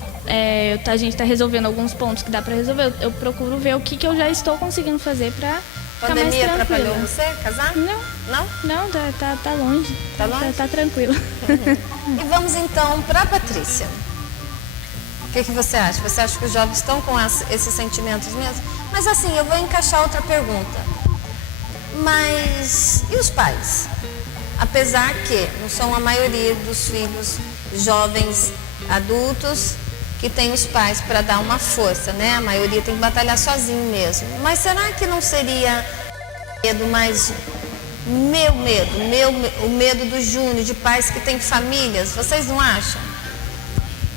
a gente tá resolvendo alguns pontos que dá pra resolver. Eu procuro ver o que eu já estou conseguindo fazer pra ficar mais Pandemia tranquila. atrapalhou você casar? Não. Não? Não, tá longe. Tá longe? Tá tranquilo. E vamos então para a Patrícia. O que você acha? Você acha que os jovens estão com esses sentimentos mesmo? Mas assim, eu vou encaixar outra pergunta. Mas e os pais? Apesar que não são a maioria dos filhos jovens adultos que tem os pais para dar uma força, né? A maioria tem que batalhar sozinho mesmo. Mas será que não seria medo mais o medo do Júnior, de pais que têm famílias? Vocês não acham?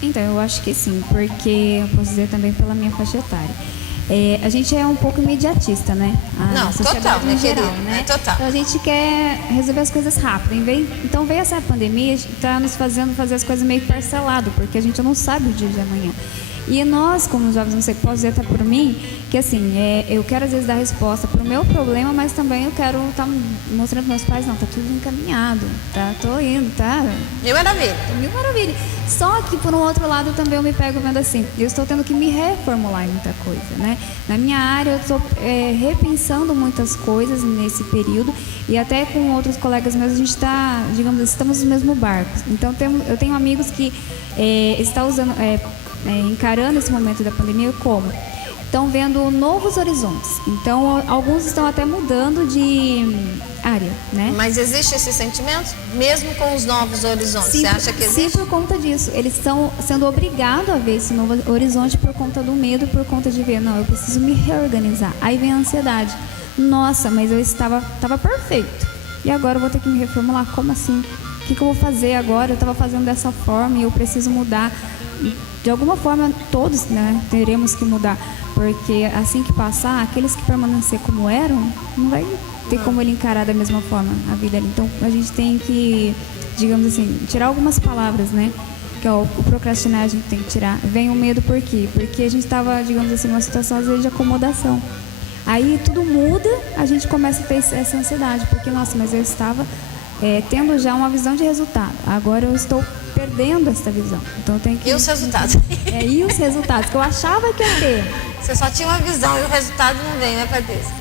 Então, eu acho que sim, porque eu posso dizer também pela minha faixa etária. A gente é um pouco imediatista, né? Não, sociedade total, em né, geral, querida? né? Total. Então a gente quer resolver as coisas rápido. Então veio essa pandemia, está nos fazendo fazer as coisas meio parcelado, porque a gente não sabe o dia de amanhã. E nós, como jovens, não sei, posso dizer até por mim, que assim, eu quero às vezes dar resposta para o meu problema, mas também eu quero estar mostrando para meus pais, não, tá tudo encaminhado, tá, tô indo, tá? Mil maravilha. Mil maravilha. Só que por um outro lado também eu me pego vendo assim, eu estou tendo que me reformular em muita coisa, né? Na minha área eu estou repensando muitas coisas nesse período e até com outros colegas meus a gente está, digamos, estamos no mesmo barco. Então eu tenho amigos que estão usando... encarando esse momento da pandemia como? Estão vendo novos horizontes. Então, alguns estão até mudando de área, né? Mas existe esse sentimento? Mesmo com os novos horizontes? Sim, você acha que existe? Sim, por conta disso. Eles estão sendo obrigados a ver esse novo horizonte por conta do medo, por conta de ver, não, eu preciso me reorganizar. Aí vem a ansiedade. Nossa, mas eu estava perfeito. E agora eu vou ter que me reformular? Como assim? O que eu vou fazer agora? Eu estava fazendo dessa forma e eu preciso mudar. De alguma forma, todos, né, teremos que mudar, porque assim que passar, aqueles que permanecer como eram, não vai ter como ele encarar da mesma forma a vida dele. Então, a gente tem que, digamos assim, tirar algumas palavras, né, que é o procrastinar a gente tem que tirar. Vem o medo por quê? Porque a gente estava, digamos assim, numa situação às vezes de acomodação. Aí tudo muda, a gente começa a ter essa ansiedade, porque, nossa, mas eu estava tendo já uma visão de resultado, agora eu estou perdendo essa visão. Então tem que... E os resultados? E os resultados, que eu achava que ia ter. Você só tinha uma visão e o resultado não vem, né, Patrícia?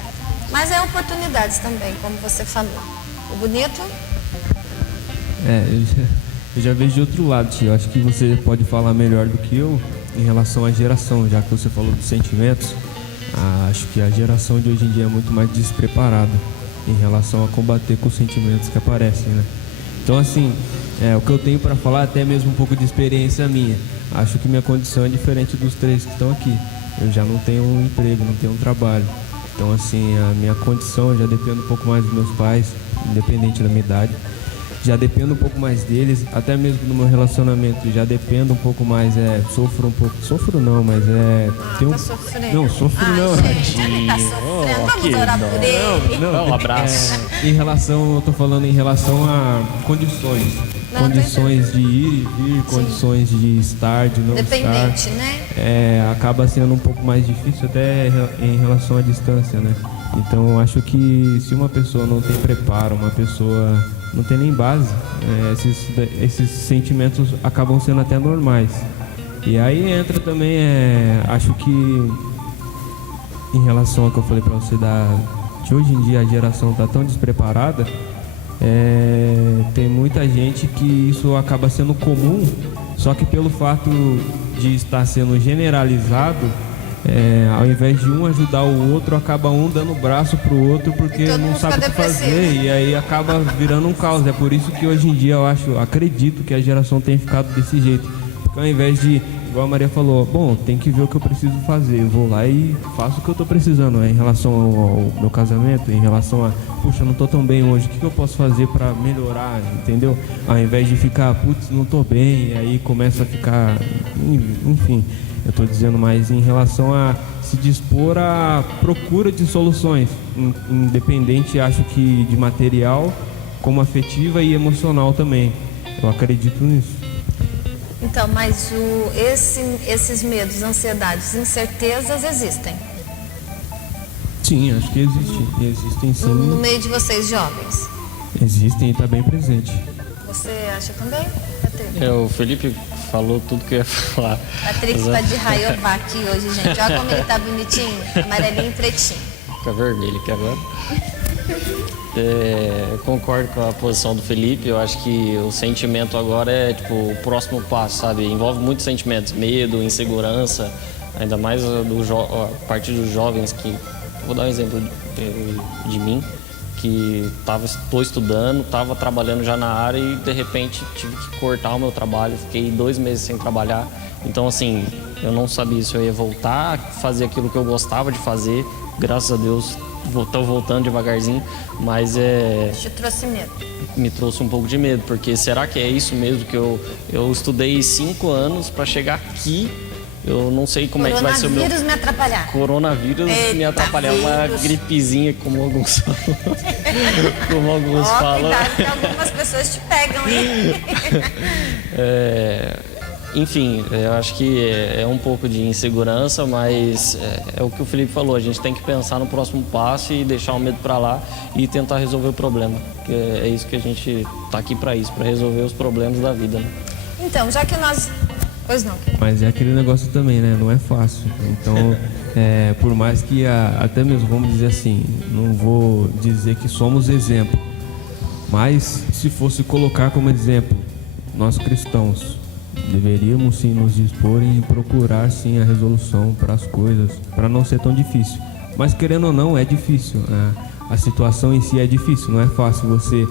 Mas é oportunidades também, como você falou. O bonito? Eu já vejo de outro lado, tia. Eu acho que você pode falar melhor do que eu em relação à geração, já que você falou dos sentimentos. Acho que a geração de hoje em dia é muito mais despreparada em relação a combater com os sentimentos que aparecem, né? Então, assim, o que eu tenho para falar, até mesmo um pouco de experiência minha. Acho que minha condição é diferente dos três que estão aqui. Eu já não tenho um emprego, não tenho um trabalho. Então, assim, a minha condição, eu já dependo um pouco mais dos meus pais, independente da minha idade. já dependo um pouco mais deles, até mesmo no meu relacionamento, já dependo um pouco mais, sofro um pouco, sofro não, mas Tá sofrendo? Não, sofro não. Gente, ele tá sofrendo, vamos orar por ele. Não, Um abraço. eu tô falando em relação a condições. Não, Condições de ir e vir, condições de estar, de não Dependente, estar. né? Acaba sendo um pouco mais difícil até em relação à distância, né? Então eu acho que se uma pessoa não tem preparo, uma pessoa não tem nem base, esses sentimentos acabam sendo até normais. E aí entra também, acho que em relação ao que eu falei pra você de hoje em dia a geração tá tão despreparada, tem muita gente que isso acaba sendo comum, só que pelo fato de estar sendo generalizado, ao invés de um ajudar o outro, acaba um dando o braço pro outro porque todo não mundo sabe o fica que fazer, depressivo. e aí acaba virando um caos. É por isso que hoje em dia acredito que a geração tem ficado desse jeito, porque ao invés de, igual a Maria falou, bom, tem que ver o que eu preciso fazer, eu vou lá e faço o que eu tô precisando, em relação ao meu casamento, em relação a, puxa, eu não tô tão bem hoje, o que eu posso fazer para melhorar, entendeu? Ao invés de ficar, putz, não tô bem, e aí começa a ficar, enfim, eu tô dizendo mais em relação a se dispor à procura de soluções, independente, acho que de material, como afetiva e emocional também, eu acredito nisso. Então, mas esses medos, ansiedades, incertezas existem Sim, acho que existem sim, no meio de vocês jovens. existem e está bem presente. Você acha também, Patrick? O Felipe falou tudo que eu ia falar. Patrick vai de Raiová aqui hoje, gente. Olha como ele tá bonitinho, amarelinho e pretinho. Fica vermelho aqui agora. Eu concordo com a posição do Felipe. Eu acho que o sentimento agora é tipo o próximo passo, sabe? Envolve muitos sentimentos, medo, insegurança, ainda mais a partir dos jovens que... Vou dar um exemplo de mim, que estou estudando, estava trabalhando já na área e de repente tive que cortar o meu trabalho, fiquei 2 meses sem trabalhar. Então assim, eu não sabia se eu ia voltar a fazer aquilo que eu gostava de fazer. Graças a Deus estou voltando devagarzinho, mas Te trouxe medo. me trouxe um pouco de medo, porque será que é isso mesmo que eu estudei 5 anos para chegar aqui? Eu não sei como é que vai ser o meu... Coronavírus me atrapalhar. Coronavírus Eita, me atrapalhar, uma vírus. gripezinha, como alguns falam. Como alguns falam. Cuidado que algumas pessoas te pegam, hein? Enfim, eu acho que é um pouco de insegurança, mas é o que o Felipe falou, a gente tem que pensar no próximo passo e deixar o medo para lá e tentar resolver o problema. Porque é isso que a gente tá aqui para isso, para resolver os problemas da vida, né? Então, já que nós... Pois não. Mas é aquele negócio também, né? Não é fácil. Então, por mais que até mesmo, vamos dizer assim, não vou dizer que somos exemplo, mas se fosse colocar como exemplo, nós cristãos deveríamos sim nos dispor em procurar sim a resolução para as coisas, para não ser tão difícil. Mas querendo ou não, é difícil, né? A situação em si é difícil, não é fácil você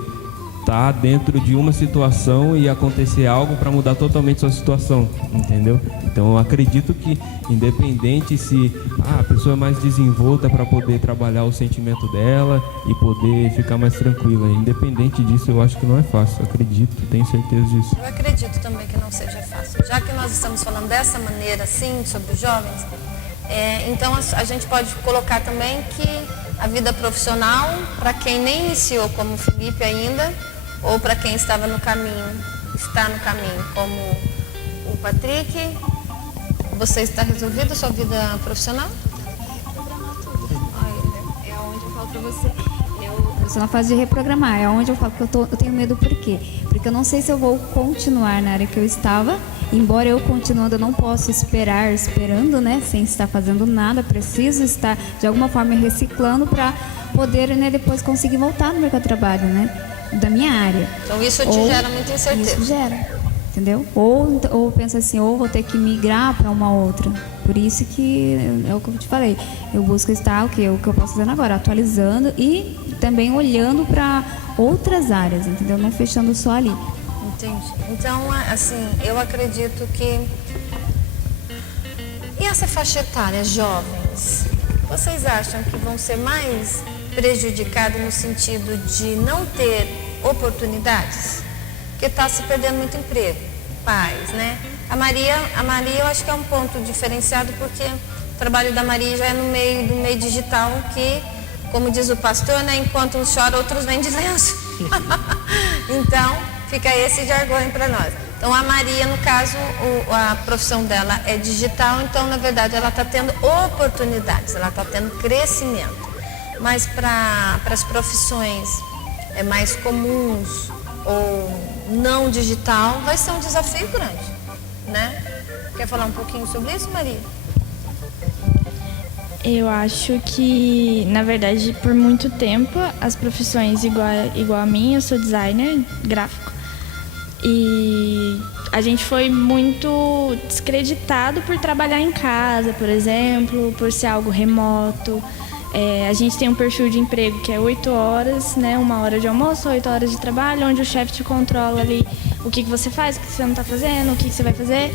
estar dentro de uma situação e acontecer algo para mudar totalmente sua situação, entendeu? Então eu acredito que independente se a pessoa é mais desenvolta para poder trabalhar o sentimento dela e poder ficar mais tranquila, independente disso, eu acho que não é fácil, acredito, tenho certeza disso. Eu acredito também que não seja fácil. Já que nós estamos falando dessa maneira, assim, sobre os jovens, então a gente pode colocar também que a vida profissional, para quem nem iniciou como o Felipe ainda, ou para quem está no caminho, como o Patrick, você está resolvido a sua vida profissional? É onde eu falo pra você. Eu estou na fase de reprogramar. É onde eu falo que eu tenho medo. Por quê? Porque eu não sei se eu vou continuar na área que eu estava. Embora eu continuando, eu não posso esperando, né? Sem estar fazendo nada. Preciso estar, de alguma forma, reciclando para poder, né, depois conseguir voltar no mercado de trabalho, né? Da minha área. Então isso te gera muita incerteza. Isso gera, entendeu? Ou pensa assim, ou vou ter que migrar para uma outra. Por isso que é o que eu te falei. Eu busco estar o que eu posso fazer agora, atualizando e também olhando para outras áreas, entendeu? Não fechando só ali. Entendi. Então, assim, eu acredito que... E essa faixa etária, jovens, vocês acham que vão ser mais prejudicados no sentido de não ter oportunidades? porque está se perdendo muito emprego. Pais, né? A Maria eu acho que é um ponto diferenciado, porque o trabalho da Maria já é no meio do meio digital, que, como diz o pastor, né? Enquanto uns choram, outros vendem lenço. Então, fica esse jargão para nós. Então, a Maria, no caso, a profissão dela é digital, então, na verdade, ela está tendo oportunidades, ela está tendo crescimento. Mas para as profissões mais comuns ou não digital, vai ser um desafio grande, né? Quer falar um pouquinho sobre isso, Maria? Eu acho que, na verdade, por muito tempo, as profissões igual a mim, eu sou designer gráfico, e a gente foi muito descreditado por trabalhar em casa, por exemplo, por ser algo remoto. A gente tem um perfil de emprego que é 8 horas, né? 1 hora de almoço, 8 horas de trabalho, onde o chefe te controla ali o que você faz, o que você não está fazendo, o que você vai fazer.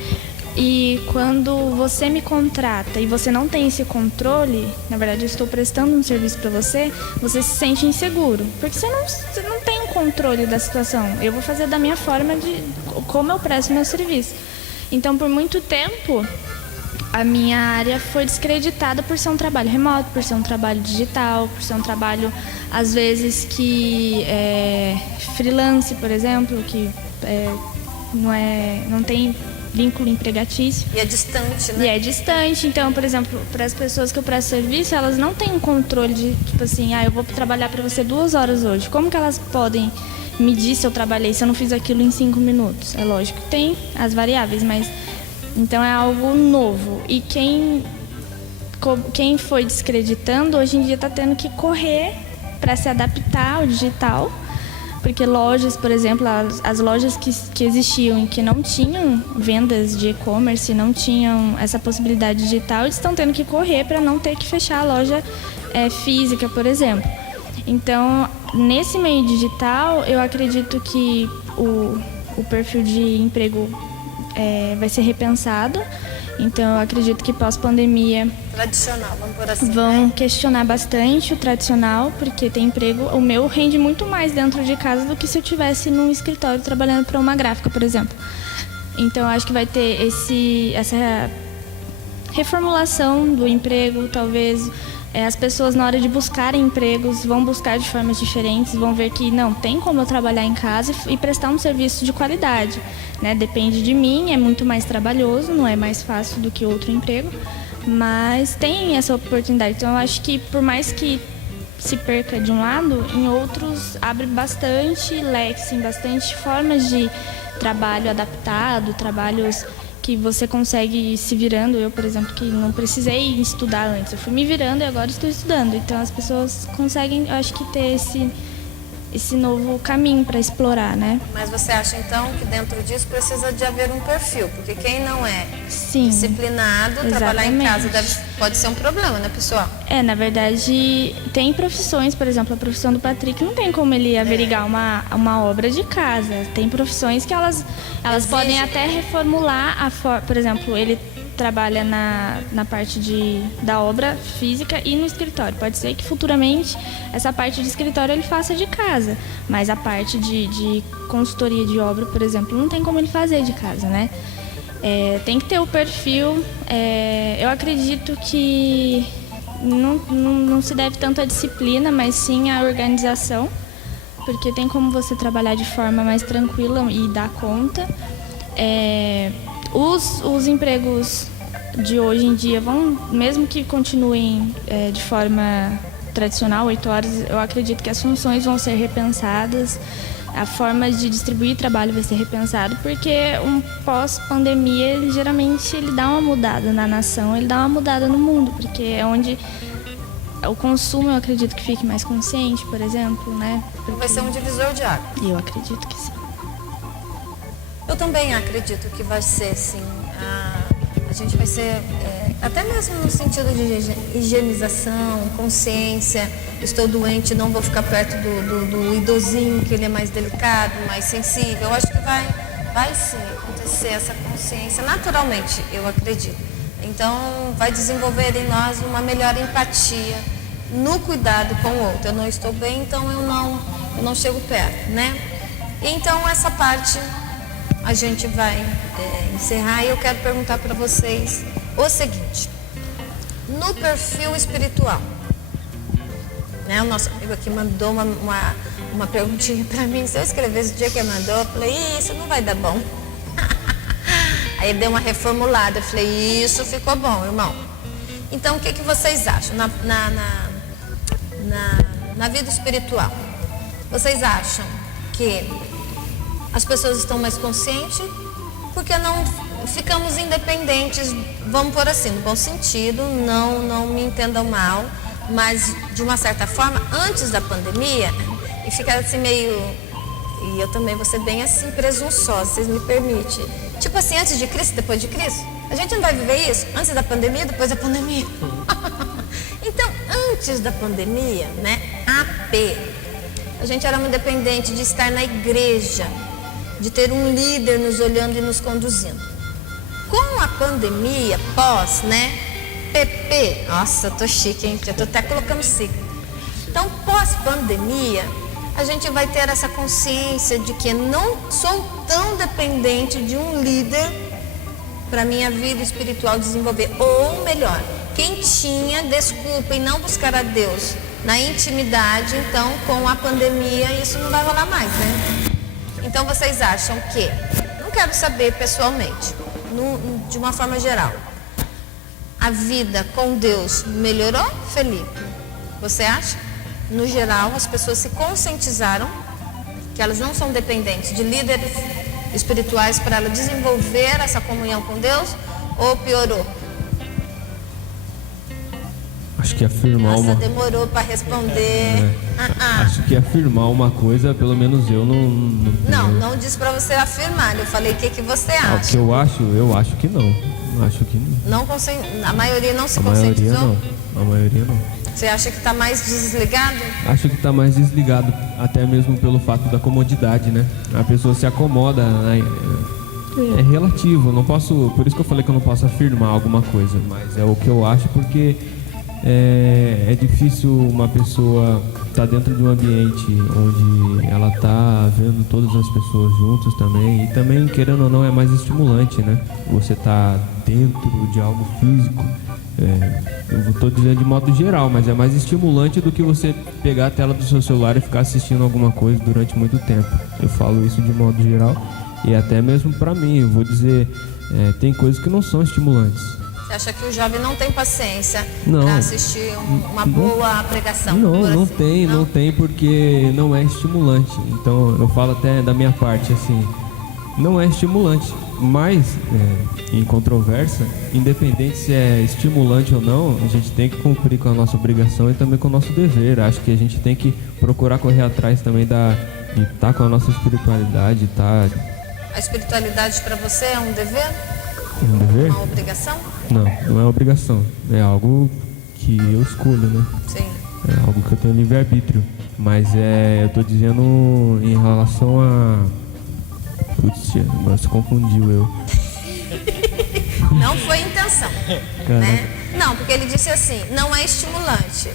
E quando você me contrata e você não tem esse controle, na verdade eu estou prestando um serviço para você, você se sente inseguro, porque você não tem um controle da situação. Eu vou fazer da minha forma, de como eu presto meu serviço. Então, por muito tempo, a minha área foi descreditada por ser um trabalho remoto, por ser um trabalho digital, por ser um trabalho, às vezes, que é freelance, por exemplo, que não tem vínculo empregatício. E é distante, né? E é distante. Então, por exemplo, para as pessoas que eu presto serviço, elas não têm um controle de, tipo assim, eu vou trabalhar para você 2 horas hoje. Como que elas podem medir se eu trabalhei, se eu não fiz aquilo em 5 minutos? É lógico que tem as variáveis, mas... Então é algo novo. E quem foi descreditando, hoje em dia está tendo que correr para se adaptar ao digital. Porque lojas, por exemplo, as lojas que existiam e que não tinham vendas de e-commerce, não tinham essa possibilidade digital, eles estão tendo que correr para não ter que fechar a loja física, por exemplo. Então, nesse meio digital, eu acredito que o perfil de emprego vai ser repensado. Então, eu acredito que pós-pandemia... Tradicional, vamos por assim. Vão questionar bastante o tradicional, porque tem emprego... O meu rende muito mais dentro de casa do que se eu estivesse num escritório trabalhando para uma gráfica, por exemplo. Então, eu acho que vai ter essa reformulação do emprego, talvez... As pessoas, na hora de buscarem empregos, vão buscar de formas diferentes, vão ver que não tem como eu trabalhar em casa e prestar um serviço de qualidade, né? Depende de mim, é muito mais trabalhoso, não é mais fácil do que outro emprego, mas tem essa oportunidade. Então, eu acho que por mais que se perca de um lado, em outros abre bastante leques, bastante formas de trabalho adaptado, trabalhos que você consegue ir se virando. Eu, por exemplo, que não precisei estudar antes, eu fui me virando e agora estou estudando. Então as pessoas conseguem, eu acho que, ter esse novo caminho para explorar, né? Mas você acha, então, que dentro disso precisa de haver um perfil? Porque quem não é Sim, disciplinado, exatamente. Trabalhar em casa pode ser um problema, né, pessoal? Na verdade, tem profissões, por exemplo, a profissão do Patrick, não tem como ele averiguar uma obra de casa. Tem profissões que elas podem até reformular por exemplo, ele trabalha na parte da obra física e no escritório. Pode ser que futuramente essa parte de escritório ele faça de casa, mas a parte de consultoria de obra, por exemplo, não tem como ele fazer de casa, né? Tem que ter o perfil. Eu acredito que não se deve tanto à disciplina, mas sim à organização, porque tem como você trabalhar de forma mais tranquila e dar conta. Os empregos de hoje em dia mesmo que continuem de forma tradicional, 8 horas, eu acredito que as funções vão ser repensadas, a forma de distribuir trabalho vai ser repensado, porque um pós-pandemia, ele geralmente dá uma mudada na nação, ele dá uma mudada no mundo, porque é onde o consumo, eu acredito que fique mais consciente, por exemplo, né? Porque vai ser um divisor de águas. Eu acredito que sim. Eu também acredito que vai ser, sim. A gente vai ser, até mesmo no sentido de higienização, consciência. Estou doente, não vou ficar perto do idosinho, que ele é mais delicado, mais sensível. Eu acho que vai sim acontecer essa consciência naturalmente, eu acredito. Então, vai desenvolver em nós uma melhor empatia no cuidado com o outro. Eu não estou bem, então eu não chego perto, né? Então essa parte a gente vai encerrar e eu quero perguntar para vocês o seguinte: no perfil espiritual, né, o nosso amigo aqui mandou uma perguntinha para mim. Se eu escrevesse o dia que ele mandou, eu falei, isso não vai dar bom. Aí ele deu uma reformulada, eu falei, isso ficou bom, irmão. Então o que vocês acham na vida espiritual? Vocês acham que as pessoas estão mais conscientes? Porque não ficamos independentes, vamos pôr assim, no bom sentido, não me entendam mal, mas de uma certa forma, antes da pandemia, e ficar assim meio, e eu também vou ser bem assim, presunçosa, vocês me permitem. Tipo assim, antes de Cristo, depois de Cristo? A gente não vai viver isso? Antes da pandemia, depois da pandemia? Então, antes da pandemia, né, a gente era muito dependente de estar na igreja, de ter um líder nos olhando e nos conduzindo. Com a pandemia, pós, né, PP, nossa, tô chique, hein? Já tô até colocando sigla. Então, pós-pandemia, a gente vai ter essa consciência de que não sou tão dependente de um líder para minha vida espiritual desenvolver. Ou melhor, quem tinha desculpa em não buscar a Deus na intimidade, então com a pandemia isso não vai rolar mais, né? Então vocês acham que, não quero saber pessoalmente, de uma forma geral, a vida com Deus melhorou, Felipe? Você acha? No geral, as pessoas se conscientizaram que elas não são dependentes de líderes espirituais para ela desenvolver essa comunhão com Deus, ou piorou? Acho que afirmar Nossa, uma... demorou para responder. Acho que afirmar uma coisa, pelo menos eu Não disse para você afirmar. Eu falei o que você acha. O que eu acho que não. Acho que não. A maioria não se A maioria conscientizou? não. A maioria não. Você acha que está mais desligado? Acho que está mais desligado, até mesmo pelo fato da comodidade, né? A pessoa se acomoda, né? É relativo, não posso, por isso que eu falei que eu não posso afirmar alguma coisa, mas é o que eu acho, porque é difícil uma pessoa estar dentro de um ambiente onde ela está vendo todas as pessoas juntas também, e também, querendo ou não, é mais estimulante, né? Você tá dentro de algo físico. Eu estou dizendo de modo geral, mas é mais estimulante do que você pegar a tela do seu celular e ficar assistindo alguma coisa durante muito tempo. Eu falo isso de modo geral e até mesmo para mim, eu vou dizer, tem coisas que não são estimulantes. Você acha que o jovem não tem paciência Não. para assistir uma boa pregação? Não tem porque não é estimulante. Então eu falo até da minha parte assim, não é estimulante. Mas, em controvérsia, independente se é estimulante ou não, a gente tem que cumprir com a nossa obrigação e também com o nosso dever. Acho que a gente tem que procurar correr atrás também de estar com a nossa espiritualidade. A espiritualidade para você é um dever? Um dever? Uma obrigação? Não é obrigação. É algo que eu escolho, né? Sim. É algo que eu tenho livre-arbítrio. Mas eu tô dizendo em relação a... Putz, agora se confundiu eu. Não foi intenção, né? Não, porque ele disse assim, não é estimulante,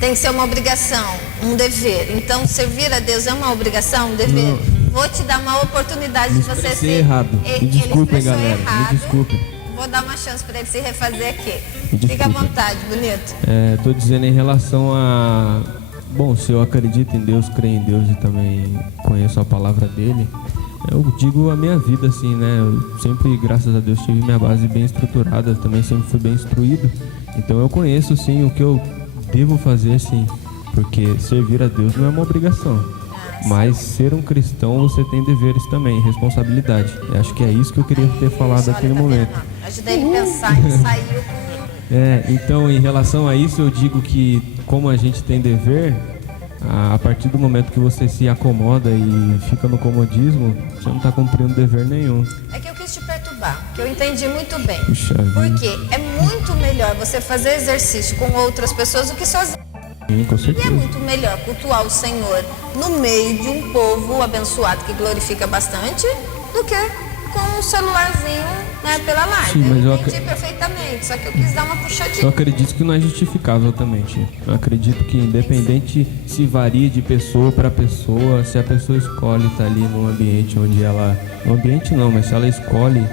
tem que ser uma obrigação, um dever. Então, servir a Deus é uma obrigação, um dever. Não. Vou te dar uma oportunidade de você ser... errado. Me desculpem, galera. Errado. Me desculpem. Vou dar uma chance para ele se refazer aqui. Fica à vontade, bonito. Tô dizendo em relação a... Bom, se eu acredito em Deus, creio em Deus e também conheço a palavra dele, eu digo a minha vida assim, né? Eu sempre, graças a Deus, tive minha base bem estruturada, também sempre fui bem instruído. Então eu conheço, sim, o que eu devo fazer, sim, porque servir a Deus não é uma obrigação. Mas ser um cristão, você tem deveres também, responsabilidade. Eu acho que é isso que eu queria ter falado naquele momento. Ajudei ele a pensar, ele saiu com... Então, em relação a isso, eu digo que como a gente tem dever, a partir do momento que você se acomoda e fica no comodismo, você não está cumprindo dever nenhum. É que eu quis te perturbar, que eu entendi muito bem. Puxa vida. Porque é muito melhor você fazer exercício com outras pessoas do que sozinho. Sim, com certeza. E é muito melhor cultuar o Senhor no meio de um povo abençoado que glorifica bastante do que com um celularzinho, né, pela live. Sim, mas eu eu entendi perfeitamente, só que eu quis dar uma puxadinha. Eu acredito que não é justificável também, tia. Eu acredito que independente se varia de pessoa para pessoa, se a pessoa escolhe estar ali num ambiente onde ela... No ambiente não, mas se ela escolhe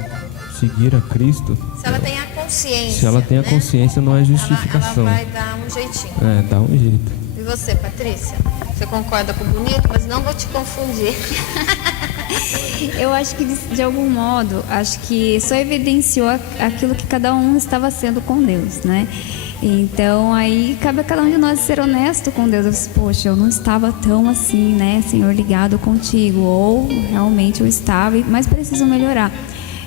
seguir a Cristo... Se ela tem a consciência. Se ela tem a né? consciência, não é justificação. Ela vai dar um jeitinho. É, dá um jeito. E você, Patrícia? Você concorda com o bonito, mas não vou te confundir. Eu acho que, de algum modo, acho que só evidenciou aquilo que cada um estava sendo com Deus, né? Então, aí cabe a cada um de nós ser honesto com Deus. Eu disse, poxa, eu não estava tão assim, né, Senhor, ligado contigo. Ou realmente eu estava, mas preciso melhorar.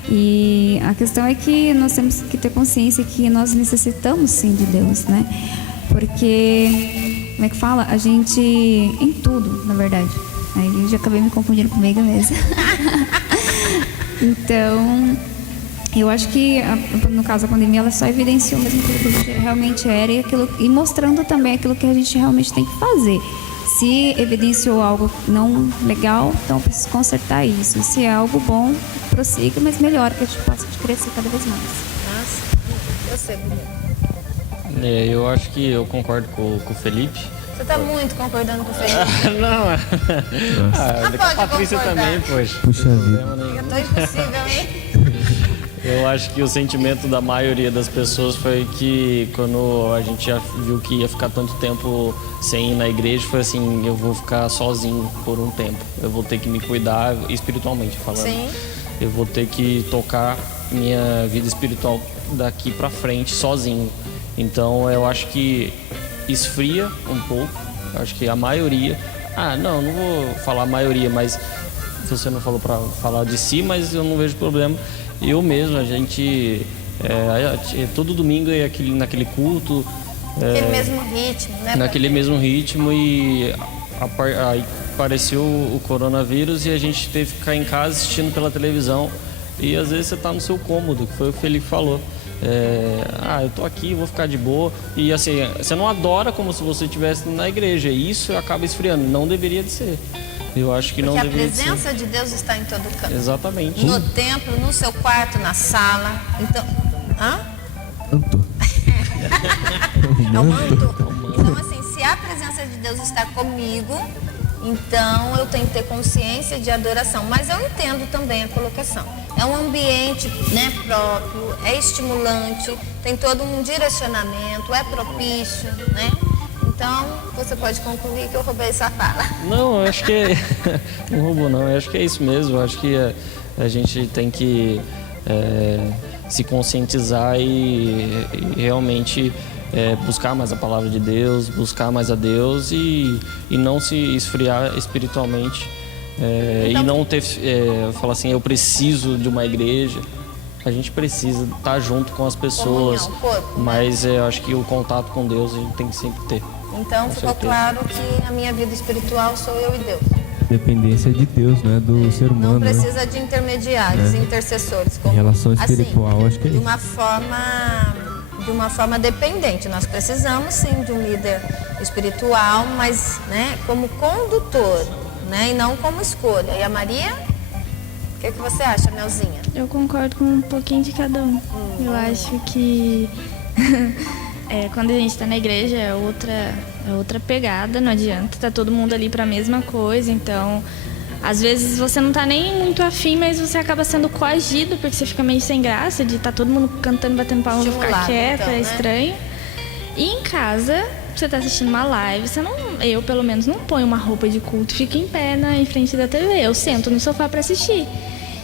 E a questão é que nós temos que ter consciência que nós necessitamos sim de Deus, né? Porque, como é que fala? A gente, em tudo, na verdade. Aí eu já acabei me confundindo comigo mesmo. Então, eu acho que, no caso da pandemia, ela só evidenciou mesmo aquilo que a gente realmente era e mostrando também aquilo que a gente realmente tem que fazer. Se evidenciou algo não legal, então eu preciso consertar isso. Se é algo bom, prossiga, mas melhora, que a gente possa crescer cada vez mais. Nossa, eu sei, bonito. Eu acho que eu concordo com o Felipe. Você está muito concordando com o Felipe. Não, Não com a pode Patrícia concordar. também, poxa. Puxa vida. Eu tô impossível, hein? Eu acho que o sentimento da maioria das pessoas foi que quando a gente já viu que ia ficar tanto tempo sem ir na igreja, foi assim, eu vou ficar sozinho por um tempo. Eu vou ter que me cuidar espiritualmente falando. Sim. Eu vou ter que tocar minha vida espiritual daqui pra frente sozinho. Então eu acho que esfria um pouco. Eu acho que a maioria... não vou falar a maioria, mas você não falou pra falar de si, mas eu não vejo problema. Eu mesmo, a gente... todo domingo ia naquele culto... Aquele mesmo ritmo, né? Naquele mesmo ritmo e aí apareceu o coronavírus e a gente teve que ficar em casa assistindo pela televisão. E às vezes você tá no seu cômodo, que foi o que o Felipe falou. Eu tô aqui, vou ficar de boa. E assim, você não adora como se você estivesse na igreja. E isso acaba esfriando. Não deveria de ser. Eu acho que Porque não deveria de ser. a presença de Deus está em todo canto. Exatamente. No templo, no seu quarto, na sala. Então... Hã? Tanto. É o manto. Então, assim, se a presença de Deus está comigo, então eu tenho que ter consciência de adoração. Mas eu entendo também a colocação. É um ambiente, né, próprio, é estimulante, tem todo um direcionamento, é propício, né? Então, você pode concluir que eu roubei essa fala. Não, eu acho que... não roubou, não. Eu acho que é isso mesmo. Eu acho que a gente tem que se conscientizar e realmente buscar mais a palavra de Deus, buscar mais a Deus e não se esfriar espiritualmente. Então, e não ter... falar assim, eu preciso de uma igreja. A gente precisa estar junto com as pessoas. Comunhão, corpo, né? Mas eu acho que o contato com Deus a gente tem que sempre ter. Então, Com ficou certeza. claro que a minha vida espiritual sou eu e Deus. Dependência de Deus, né? Do ser humano. Não né? precisa de intermediários, intercessores. Em relação espiritual, acho que é de isso. uma forma dependente. Nós precisamos, sim, de um líder espiritual, mas, né, como condutor, né, e não como escolha. E a Maria? O que você acha, Melzinha? Eu concordo com um pouquinho de cada um. Eu acho que quando a gente está na igreja é outra pegada, não adianta, tá todo mundo ali para a mesma coisa, então às vezes você não tá nem muito afim, mas você acaba sendo coagido, porque você fica meio sem graça de tá todo mundo cantando, batendo palma, ficar Estimulado, quieta, então, é né? estranho. E em casa, você tá assistindo uma live, eu pelo menos não ponho uma roupa de culto e fico em pé em frente da TV, eu sento no sofá para assistir.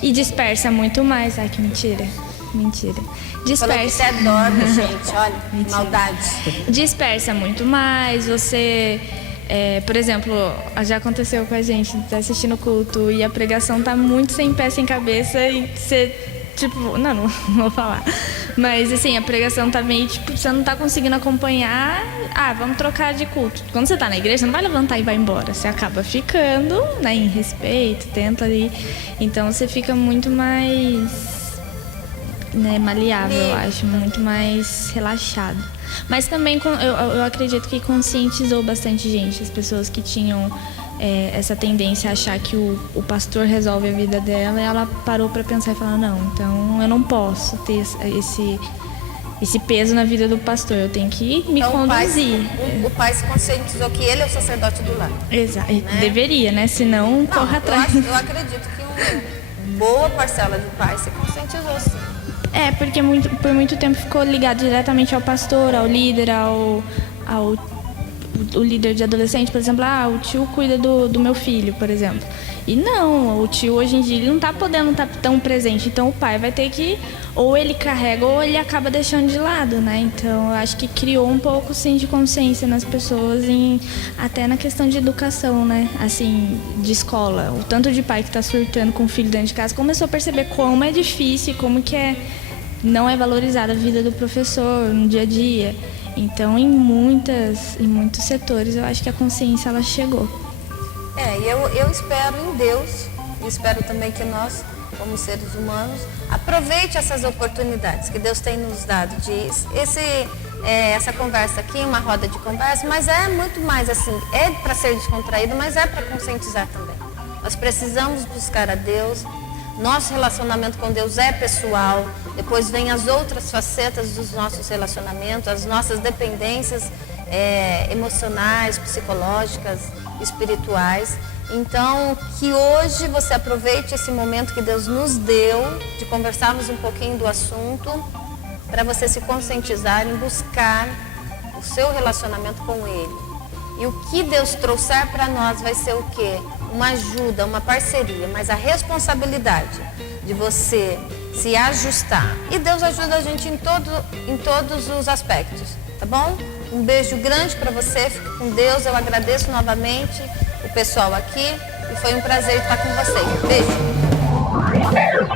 E dispersa muito mais. Ai, que mentira. Mentira. Falou que Dispersa. você dorme, gente, olha, maldade. Dispersa muito mais. Você, por exemplo, já aconteceu com a gente, tá assistindo o culto e a pregação tá muito sem pé, sem cabeça e você, tipo, não vou falar. Mas assim, a pregação tá meio, tipo, você não tá conseguindo acompanhar. Vamos trocar de culto. Quando você tá na igreja, você não vai levantar e vai embora. Você acaba ficando, né, em respeito, tenta ali. Então você fica muito mais, né, maleável, eu acho, muito mais relaxado. Mas também eu acredito que conscientizou bastante gente, as pessoas que tinham essa tendência a achar que o pastor resolve a vida dela, ela parou para pensar e falar, não, então eu não posso ter esse peso na vida do pastor, eu tenho que me conduzir. O pai se conscientizou que ele é o sacerdote do lar. Exato, né? Deveria, né? Senão corre atrás. Eu acredito que uma boa parcela de pais se conscientizou, sim. Porque por muito tempo ficou ligado diretamente ao pastor, ao líder, ao líder de adolescente, por exemplo, o tio cuida do meu filho, por exemplo. E não, o tio hoje em dia ele não está podendo estar tão presente, então o pai vai ter que, ou ele carrega ou ele acaba deixando de lado, né? Então eu acho que criou um pouco sim de consciência nas pessoas, até na questão de educação, né? Assim, de escola. O tanto de pai que está surtando com o filho dentro de casa começou a perceber como é difícil, como que não é valorizada a vida do professor no dia a dia. Então, em muitos setores, eu acho que a consciência ela chegou. Eu espero em Deus, e espero também que nós, como seres humanos, aproveite essas oportunidades que Deus tem nos dado. Essa conversa aqui, uma roda de conversa, mas é muito mais assim, é para ser descontraído, mas é para conscientizar também. Nós precisamos buscar a Deus. Nosso relacionamento com Deus é pessoal, depois vem as outras facetas dos nossos relacionamentos, as nossas dependências emocionais, psicológicas, espirituais. Então, que hoje você aproveite esse momento que Deus nos deu, de conversarmos um pouquinho do assunto, para você se conscientizar em buscar o seu relacionamento com Ele. E o que Deus trouxer para nós vai ser o quê? Uma ajuda, uma parceria, mas a responsabilidade de você se ajustar. E Deus ajuda a gente em todos os aspectos, tá bom? Um beijo grande para você, fique com Deus. Eu agradeço novamente o pessoal aqui e foi um prazer estar com vocês. Beijo!